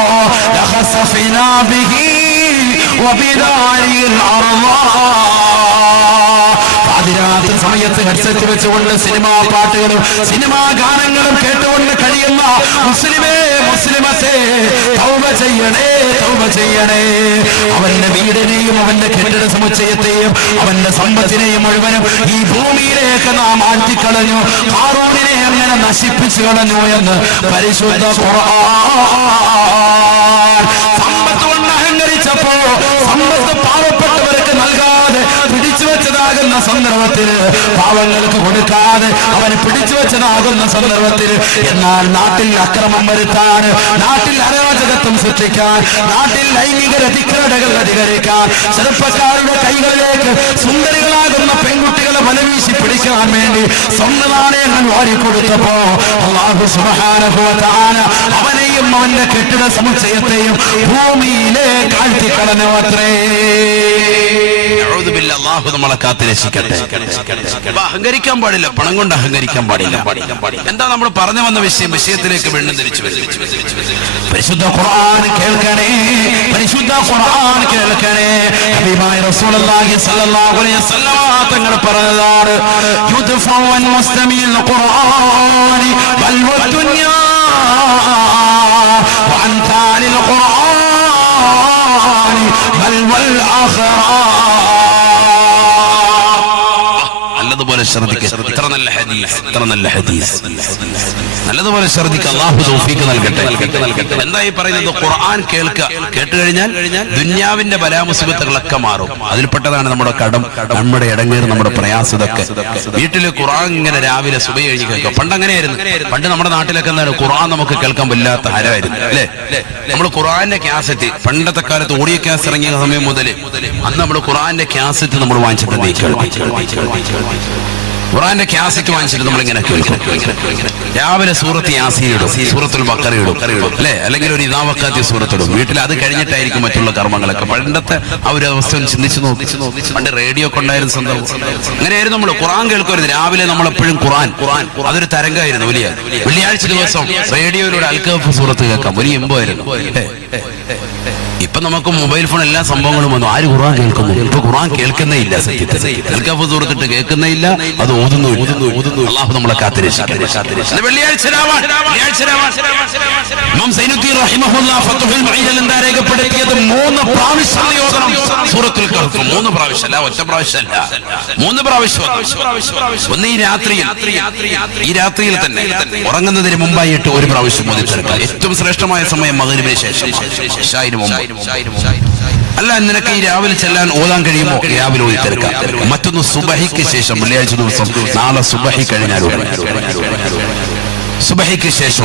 പാതിരാത്രി സമയത്ത് ഹെഡ്സെറ്റ് വെച്ചുകൊണ്ട് സിനിമാ പാട്ടുകളും സിനിമാ ഗാനങ്ങളും കേട്ടുകൊണ്ട് കഴിയുന്ന മുസ്ലിമേ, മുസ്ലിമത്തെ തൗബ ചെയ്യണേ, തൗബ ചെയ്യണേ. അവന്റെ വീടിനെയും അവന്റെ കെട്ടിട സമുച്ചയത്തെയും അവന്റെ സമ്പത്തിനെയും മുഴുവനും ഈ ഭൂമിയിലേക്ക് നാം ആഴ്ത്തിക്കളഞ്ഞു. ഖാറൂനിനെ അങ്ങനെ നശിപ്പിച്ചു കളഞ്ഞു എന്ന് പരിശുദ്ധ ഖുർആൻ. സമ്പത്ത് കൊണ്ട് അഹങ്കരിച്ചപ്പോ സമ്പത്ത് പാവപ്പെട്ടവർക്ക് നൽകാതെ പിടിച്ചു വെച്ചതാകുന്ന സന്ദർഭത്തിൽ, പാവങ്ങൾക്ക് കൊടുക്കാതെ അവന് പിടിച്ചു വെച്ചതാകുന്ന സന്ദർഭത്തിൽ, എന്നാൽ നാട്ടിൽ അക്രമം വരുത്താൻ, നാട്ടിൽ അരാജകത്വം സൃഷ്ടിക്കാൻ, നാട്ടിൽ ലൈംഗിക അതിക്രമങ്ങൾ അധികരിക്കാൻ, ചെറുപ്പക്കാരുടെ കൈകളിലേക്ക് സുന്ദരികളാകുന്ന പെൺകുട്ടികളെ വലവീശി പിടിക്കാൻ വേണ്ടി സ്വർണ്ണ നാണയങ്ങൾ വാരിക്കൊടുത്തപ്പോ അല്ലാഹു സുബ്ഹാനഹു വ തആല അവനെയും അവന്റെ കെട്ടിട സമുച്ചയത്തെയും ഭൂമിയിലേക്ക് ആഴ്ത്തിക്കളഞ്ഞു അത്രേ. അല്ലാഹു നമ്മളെ കാത്തിരക്ഷിക്കട്ടെ. അഹങ്കരിക്കാൻ പാടില്ല, പണം കൊണ്ട് അഹങ്കരിക്കാൻ പാടില്ല. എന്താ നമ്മൾ പറഞ്ഞു വന്ന വിഷയത്തിലേക്ക് വീണ്ടും തിരിച്ചു വരും. പരിശുദ്ധ ഖുർആൻ കേൾക്കണേ, പരിശുദ്ധ ഖുർആൻ കേൾക്കണേ. ഹബീബായ റസൂലുള്ളാഹി സ്വല്ലല്ലാഹു അലൈഹി വസല്ലം തങ്ങൾ പറഞ്ഞതാണ്, യുദ്ഫഉ അൻ മുസ്തമിൽ ഖുർആനി ബൽ വദ്ദുനിയാ വഅൻ താലിൽ ഖുർആനി ബൽ വൽ ആഖിറ. നല്ലതുപോലെ ശ്രദ്ധിക്കുക. ഇത്ര നല്ല ഹദീസ്, ഇത്ര നല്ല ഹദീസ്, നല്ലതുപോലെ ശ്രദ്ധിക്കുക. അല്ലാഹു തൗഫീഖ് നൽകട്ടെ. എന്താ ഈ പറയുന്നത്? ഖുർആൻ കേൾക്കുക, കേട്ട് കഴിഞ്ഞാൽ ദുനിയാവിന്റെ ബലാമുസിബത്തുകളൊക്കെ മാറും. അതിൽപ്പെട്ടതാണ് നമ്മുടെ കടം, നമ്മുടെ ഇടങ്ങേറ്, നമ്മുടെ പ്രയാസതൊക്കെ. വീട്ടില് ഖുർആൻ ഇങ്ങനെ രാവിലെ സുബഹി കഴിഞ്ഞ് കേൾക്കുക. പണ്ട് അങ്ങനെയായിരുന്നു. പണ്ട് നമ്മുടെ നാട്ടിലൊക്കെ എന്താണ് ഖുർആൻ നമുക്ക് കേൾക്കാൻ വല്ലാത്ത ഹരമായിരുന്നു, അല്ലേ? നമ്മൾ ഖുർആന്റെ ക്യാസറ്റ്, പണ്ടത്തെ കാലത്ത് ഓഡിയോ ക്യാസ് ഇറങ്ങിയ സമയം മുതൽ അന്ന് നമ്മൾ ഖുർആന്റെ ക്യാസറ്റ് നമ്മൾ വാങ്ങിച്ചിട്ടുണ്ട്. ഖുർആന്റെ ക്യാസറ്റ് വാങ്ങിച്ചിട്ട് നമ്മളിങ്ങനെ കേൾക്കും. രാവിലെ സൂറത്ത് യാസീനിടും, സൂറത്തുൽ ബഖറയിടും, അല്ലെ? അല്ലെങ്കിൽ ഒരു ഇദാ വഖഅത്തി സൂറത്തിടും. വീട്ടിൽ അത് കഴിഞ്ഞിട്ടായിരിക്കും മറ്റുള്ള കർമ്മങ്ങളൊക്കെ. പണ്ടത്തെ ആ ഒരു അവസ്ഥ ചിന്തിച്ചു നോക്കി. പണ്ട് റേഡിയോ ഒക്കെ ഉണ്ടായിരുന്ന സന്ദർഭം അങ്ങനെയായിരുന്നു. നമ്മൾ ഖുർആൻ കേൾക്കുമായിരുന്നു രാവിലെ. നമ്മളെപ്പോഴും ഖുർആൻ അതൊരു തരംഗമായിരുന്നു. വെള്ളിയാഴ്ച ദിവസം റേഡിയോയിലൂടെ അൽ കഹ്ഫ് സൂറത്ത് കേൾക്കാം. ഒരു ഇമ്പമായിരുന്നു. ഇപ്പൊ നമുക്ക് മൊബൈൽ ഫോൺ എല്ലാ സംഭവങ്ങളും വന്നു. ആര് ഖുർആൻ കേൾക്കുന്നു? ഇപ്പൊ ഖുർആൻ കേൾക്കുന്നേ ഇല്ല. സത്യത്തിൽ അൽ കഹ്ഫ് സൂറത്തിട്ട് കേൾക്കുന്നേ ഇല്ല, അത് ഓതുന്നു. അല്ലാഹു നമ്മളെ കാത്തിരക്ഷിക്കട്ടെ. വെള്ളിയാഴ്ച ഇമാം സൈനുദ്ദീൻ റഹിമഹുല്ലാഹ് ഫത്ഹുൽ മുഈനിൽ എന്താ രേഖപ്പെടുത്തിയത്? 3 പ്രാവശ്യം ഓതണം സൂറത്തുൽ കഹ്ഫ്. 3 പ്രാവശ്യം അല്ല, ഒറ്റ പ്രാവശ്യം അല്ല, 3 പ്രാവശ്യം. ഒന്ന് ഈ രാത്രിയിൽ തന്നെ ഉറങ്ങുന്നതിന് മുമ്പായിട്ട് ഒരു പ്രാവശ്യം ഓതി തീർക്കുക. ഏറ്റവും ശ്രേഷ്ഠമായ സമയം മഗ്‌രിബിന് ശേഷം, ഇശാഇന് മുമ്പ്. അല്ല, നിനക്ക് ഈ രാവിലെ ചെല്ലാൻ ഓതാൻ കഴിയുമോ? രാവിലെ ഓതി തീർക്കാം. മറ്റൊന്ന് സുബഹിക്ക് ശേഷം, വെള്ളിയാഴ്ച ദിവസം, നാളെ സുബഹി കഴിഞ്ഞാൽ സുബഹിക്ക് ശേഷം.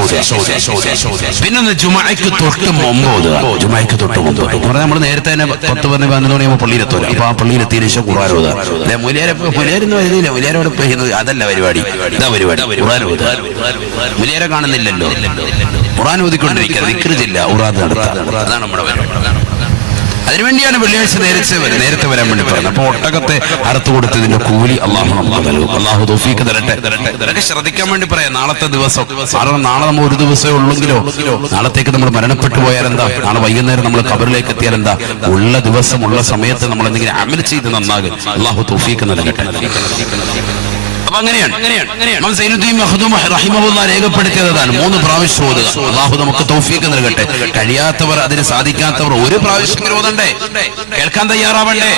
പിന്നെ ജുമുഅയ്ക്ക് തൊട്ട് മുമ്പ്, ജുമുഅയ്ക്ക് തൊട്ട് മുമ്പ് പറഞ്ഞാൽ നമ്മൾ നേരത്തെ തന്നെ 10-11 മണിയാകുമ്പോൾ പള്ളിയിലെത്തൂല. അപ്പൊ ആ പള്ളിയിലെത്തിയതിനു ശേഷം ഖുർആൻ ഓതുക. അല്ലെ, മുലിയാരൊന്നും വരുന്നില്ല, മുലിയാരോട് ചെയ്യുന്നത് അതല്ല പരിപാടി. ഇതാ പരിപാടി, ഖുർആൻ ഓതുക. മുലിയാരെ കാണുന്നില്ലല്ലോ, ഖുർആൻ ഓതിക്കൊണ്ടിരിക്കുക, ദിക്ർ ചൊല്ലുക, ഖുർആൻ നടത്തുക. അതാണ് നമ്മുടെ പരിപാടി. അതിനുവേണ്ടിയാണ് വെള്ളിയാഴ്ച നേരത്തെ വരാൻ വേണ്ടി പറയുന്നത്. അപ്പൊ ഒട്ടകത്തെ അറുത്തു കൊടുത്തതിന്റെ കൂലി അല്ലാഹു നൽകും. അല്ലാഹു തൗഫീഖ് തരട്ടെ. ഇതൊക്കെ ശ്രദ്ധിക്കാൻ വേണ്ടി പറയാം. നാളത്തെ ദിവസം, കാരണം നാളെ നമ്മൾ ഒരു ദിവസമേ ഉള്ളെങ്കിലോ, നാളത്തേക്ക് നമ്മൾ മരണപ്പെട്ടു പോയാൽ എന്താ? നാളെ വൈകുന്നേരം നമ്മൾ ഖബറിലേക്ക് എത്തിയാൽ എന്താ? ഉള്ള ദിവസം, ഉള്ള സമയത്ത് നമ്മൾ എന്തെങ്കിലും അമൽ ചെയ്ത് നന്നാകും. അല്ലാഹു തൗഫീഖ് നൽകട്ടെ. അപ്പൊ അങ്ങനെയാണ് രേഖപ്പെടുത്തിയതാണ് 3 പ്രാവശ്യം ഓതുക. അല്ലാഹു നമുക്ക് തൗഫീഖ് നൽകട്ടെ. കഴിയാത്തവർ, അതിന് സാധിക്കാത്തവർ ഒരു പ്രാവശ്യം ഓതണ്ടേ? കേൾക്കാൻ തയ്യാറാവണ്ടേ?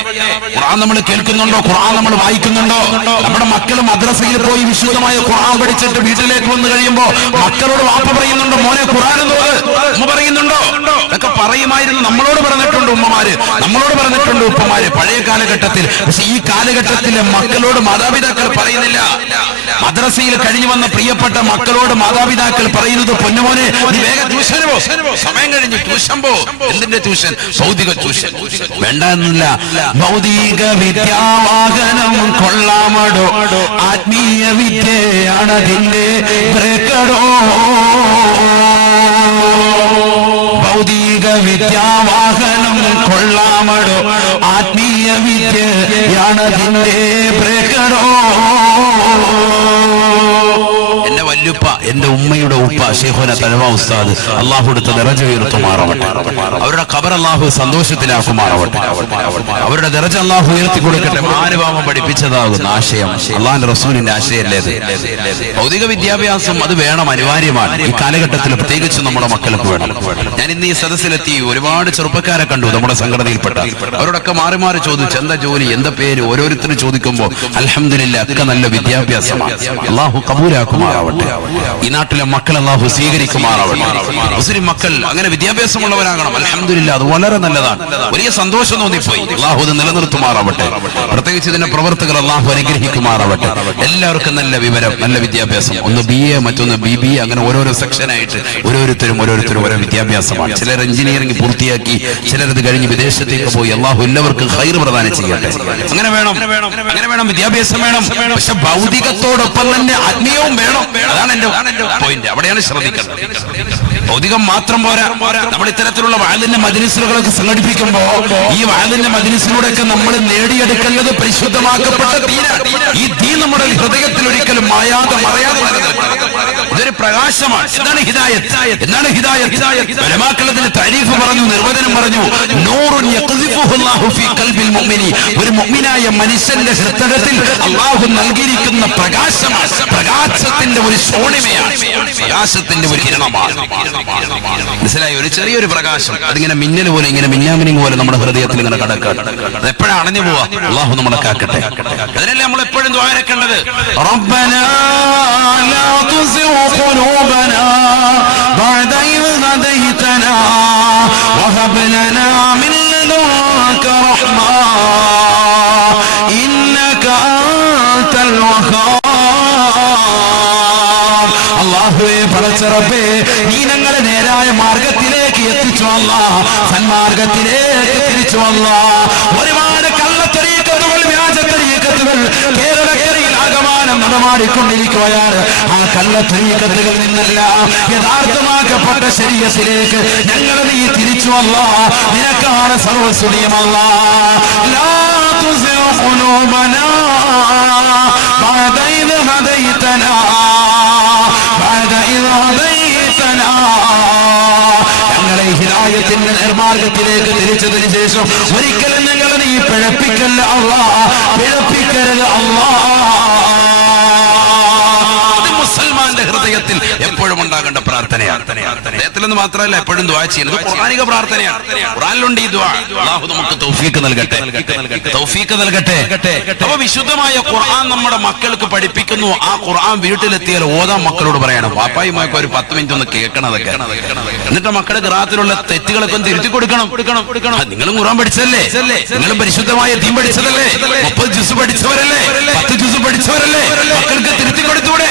ഖുർആൻ നമ്മൾ കേൾക്കുന്നുണ്ടോ? ഖുർആൻ നമ്മൾ വായിക്കുന്നുണ്ടോ? നമ്മുടെ മക്കൾ മദ്രസയിൽ പോയി വിശുദ്ധമായ ഖുർആൻ പഠിച്ചിട്ട് വീട്ടിലേക്ക് വന്നു കഴിയുമ്പോ മക്കളോട് വാപ്പ പറയുന്നുണ്ടോ, മോനെ ഖുർആൻ ഉമ്മ പറയുന്നുണ്ടോ? ഇതൊക്കെ പറയുമായിരുന്നു. നമ്മളോട് പറഞ്ഞിട്ടുണ്ട് ഉമ്മമാര്, നമ്മളോട് പറഞ്ഞിട്ടുണ്ട് ഉപ്പമാര് പഴയ കാലഘട്ടത്തിൽ. പക്ഷെ ഈ കാലഘട്ടത്തിലെ മക്കളോട് മാതാപിതാക്കൾ പറയുന്നില്ല. മദ്രസയിൽ കഴിഞ്ഞു വന്ന പ്രിയപ്പെട്ട മക്കളോട് മാതാപിതാക്കൾ പറയുന്നത്, പൊന്നുമോനെ നീ വേഗം ട്യൂഷന് പോ, സമയം കഴിഞ്ഞു ട്യൂഷൻ പോ. എന്തിന്റെ ട്യൂഷൻ? ഭൗതിക ട്യൂഷൻ. വേണ്ട എന്നില്ല. ഭൗതിക വിദ്യാവാഹനം കൊള്ളാമടോ, ആത്മീയ വിദ്യയാണതിന്റെ ബ്രേക്കടോ. ഭൗതിക വിദ്യാവാഹനം കൊള്ളാമടോ, ആത്മീയ വിദ്യയാണതിന്റെ ബ്രേക്കടോ. എന്റെ വല്യുപ്പ, എന്റെ ഉമ്മയുടെ ഉപ്പ ശൈഖുന തഴവ ഉസ്താദ്, അല്ലാഹു കൊടുത്ത ദറജ ഉയർത്തുമാറാവട്ടെ. അവരുടെ ഖബർ അല്ലാഹു സന്തോഷത്തിലാക്കുമാറാവട്ടെ. അവരുടെ ദറജ അല്ലാഹു ഉയർത്തി കൊടുക്കട്ടെ. മാനവാമം പഠിപ്പിച്ചതാകുന്ന ആശയം അല്ലാഹുവിന്റെ റസൂലിന്റെ ആശയമല്ലേ? ഭൗതിക വിദ്യാഭ്യാസം അത് വേണം, അനിവാര്യമാണ്. ഈ കാലഘട്ടത്തിൽ പ്രത്യേകിച്ച് നമ്മുടെ മക്കൾക്ക് വേണം. ഞാൻ ഇന്ന് ഈ സദസ്സിലെത്തി ഒരുപാട് ചെറുപ്പക്കാരെ കണ്ടു നമ്മുടെ സംഘടനയിൽപ്പെട്ട. അവരോടൊക്കെ മാറി മാറി ചോദിച്ചു, എന്താ ജോലി, എന്താ പേര്? ഓരോരുത്തരും ചോദിക്കുമ്പോ അൽഹംദുലില്ലാ ഒക്കെ നല്ല വിദ്യാഭ്യാസമാണ്. അല്ലാഹു കബൂലാക്കുമാറാവട്ടെ. ഈ നാട്ടിലെ മക്കൾ അല്ലാഹു സ്വീകരിക്കുമാറാവട്ടെ. മുസ്ലിം മക്കൾ അങ്ങനെ വിദ്യാഭ്യാസമുള്ളവരാകണം. അൽഹംദുലില്ലാ, അത് വളരെ നല്ലതാണ്. വലിയ സന്തോഷം തോന്നിപ്പോയി. അല്ലാഹു അത് നിലനിർത്തുമാറാവട്ടെ. പ്രത്യേകിച്ച് ഇതിന്റെ പ്രവർത്തകർ അല്ലാഹു അനുഗ്രഹിക്കുമാറാവട്ടെ. എല്ലാവർക്കും നല്ല വിവരം, നല്ല വിദ്യാഭ്യാസം. ഒന്ന് BA, മറ്റൊന്ന് BBA, അങ്ങനെ ഓരോരോ സെക്ഷനായിട്ട് ഓരോരുത്തരും ഓരോ വിദ്യാഭ്യാസമാണ്. ചിലർ എഞ്ചിനീയറിംഗ് പൂർത്തിയാക്കി, ചിലരത് കഴിഞ്ഞ് വിദേശത്തേക്ക് പോയി. അല്ലാഹു എല്ലാവർക്കും ഖൈർ പ്രദാനം ചെയ്യട്ടെ. അങ്ങനെ വേണം, വിദ്യാഭ്യാസം വേണം. പക്ഷെ ഭൗതികത്തോടൊപ്പം തന്നെ ആത്മീയവും വേണം. അതാണ് എന്റെ പോയിന്റ്. അവിടെയാണ് ശ്രദ്ധിക്കേണ്ടത്. ഭൗതികം മാത്രം പോരാ. നമ്മൾ ഇത്തരത്തിലുള്ള വാലിന്റെ മജ്‌ലിസുകളൊക്കെ സംഘടിപ്പിക്കുമ്പോ ഈ വാലിന്റെ മജ്‌ലിസിലൂടെയൊക്കെ നമ്മൾ നേടിയെടുക്കേണ്ടത് പരിശുദ്ധമാക്കപ്പെട്ട ദീനാണ്. ഈ ദീൻ നമ്മുടെ ഹൃദയത്തിൽ ഒരിക്കലും മായാതെ മറയാതെ ഇതൊരു പ്രകാശമാണ്. എന്താണ് ഹിദായത്ത്? ഉലമാക്കളത്തിന് തരീഫ് പറഞ്ഞു, നിർവചനം പറഞ്ഞു. നൂറുൻ യഖ്ദിഫുഹു അല്ലാഹു ഫീ ഖൽബിൽ മുഅ്മിനി. ഒരു മുഅ്മിനായ മനുഷ്യന്റെ ഹൃദയത്തിൽ അല്ലാഹു നൽകിയിരിക്കുന്ന പ്രകാശമാണ്. പ്രകാശത്തിന്റെ ഒരു ശോണിമയാണ്, പ്രകാശത്തിന്റെ ഒരു കിരണമാണ്. മനസ്സിലായി? ഒരു ചെറിയൊരു പ്രകാശം, അതിങ്ങനെ മിന്നൽ പോലെ, ഇങ്ങനെ മിന്നാമിനിങ് പോലെ നമ്മുടെ ഹൃദയത്തിൽ ഇങ്ങനെ കടക്കാണ്. അത് എപ്പോഴാണ് അണഞ്ഞു പോവാ? അല്ലാഹു നമ്മളെ കാക്കട്ടെ. അതിനല്ലേ നമ്മൾ എപ്പോഴും ദുആ ഇറക്കേണ്ടത്. റബ്ബനാ ലാ തുസിഗ് ഖുലൂബനാ ബഅദ ഇദ് ഹദൈതനാ വഹബ് ലനാ മിൻ ലദുൻക റഹ്മ ഇന്നക അൻതൽ വഹാബ്. അല്ലാഹുവേ, പടച്ചറബ്ബേ, നീ ഞങ്ങളെ നേരായ മാർഗത്തിലേക്ക് എത്തിച്ചു അല്ലാഹ്, സന്മാർഗത്തിലേക്ക് തിരിച്ചു അല്ലാഹ്. ഒരുപാട് കള്ളത്തരീക്കത്തുകൾ, വ്യാജത്തരീക്കത്തുകൾ കേരളക്കരയിൽ ആകമാനം നടമാടിക്കൊണ്ടിരിക്കുകയാണ്. ആ കള്ളത്തരീക്കത്തുകളിൽ നിന്നെല്ലാം യഥാർത്ഥമാക്കപ്പെട്ട ശരീഅത്തിലേക്ക് ഞങ്ങളെ നീ തിരിച്ചു അല്ലാഹ്. നിനക്കാണ് സർവ്വസ്തുതിയും അല്ലാഹ്. ലാ തുസിഗ് ഖുലൂബനാ ബഅദ ഇദ് ഹദൈതനാ ഞങ്ങളെ ഹിദായത്തിന്റെ നിർമാർഗത്തിലേക്ക് തിരിച്ചതിന് ശേഷം ഒരിക്കലും ഞങ്ങളെ നീ പിഴപ്പിക്കല്ല അല്ലാഹ്, പിഴപ്പിക്കരുത് അല്ലാഹ്. മുസൽമാന്റെ ഹൃദയത്തിൽ എപ്പോഴും ഉണ്ടാകേണ്ട പ്രാർത്ഥനയാണ്. ഹൃദയത്തിലെന്ന് മാത്രമല്ല, എപ്പോഴും ദുആ ചെയ്യുന്നത് ഖുർആനിക പ്രാർത്ഥനയാണ്. ഖുർആനിലുണ്ട് ഈ ദുആ. അല്ലാഹു നമുക്ക് തൗഫീഖ് നൽകട്ടെ. അപ്പോൾ വിശുദ്ധമായ ഖുർആൻ നമ്മുടെ മക്കൾക്ക് പഠിപ്പിക്കുന്നു. ആ ഖുർആൻ വീട്ടിലെത്തിയാൽ ഓതാൻ മക്കളോട് പറയണം. വാപ്പായുമായൊക്കെ ഒരു 10 മിനിറ്റ് ഒന്ന് കേൾക്കണം അതൊക്കെ. എന്നിട്ട് മക്കളുടെ ഖിറാഅത്തിലുള്ള തെറ്റുകളൊക്കെ ഒന്ന് തിരുത്തി കൊടുക്കണം. നിങ്ങളും ഖുർആൻ പഠിച്ചതല്ലേ? നിങ്ങളും പരിശുദ്ധമായ ദീൻ പഠിച്ചതല്ലേ? 30 ജുസ് പഠിച്ചവരല്ലേ? 10 ജുസ് പഠിച്ചവരല്ലേ? മക്കൾക്ക് തിരുത്തി കൊടുത്തൂടെ?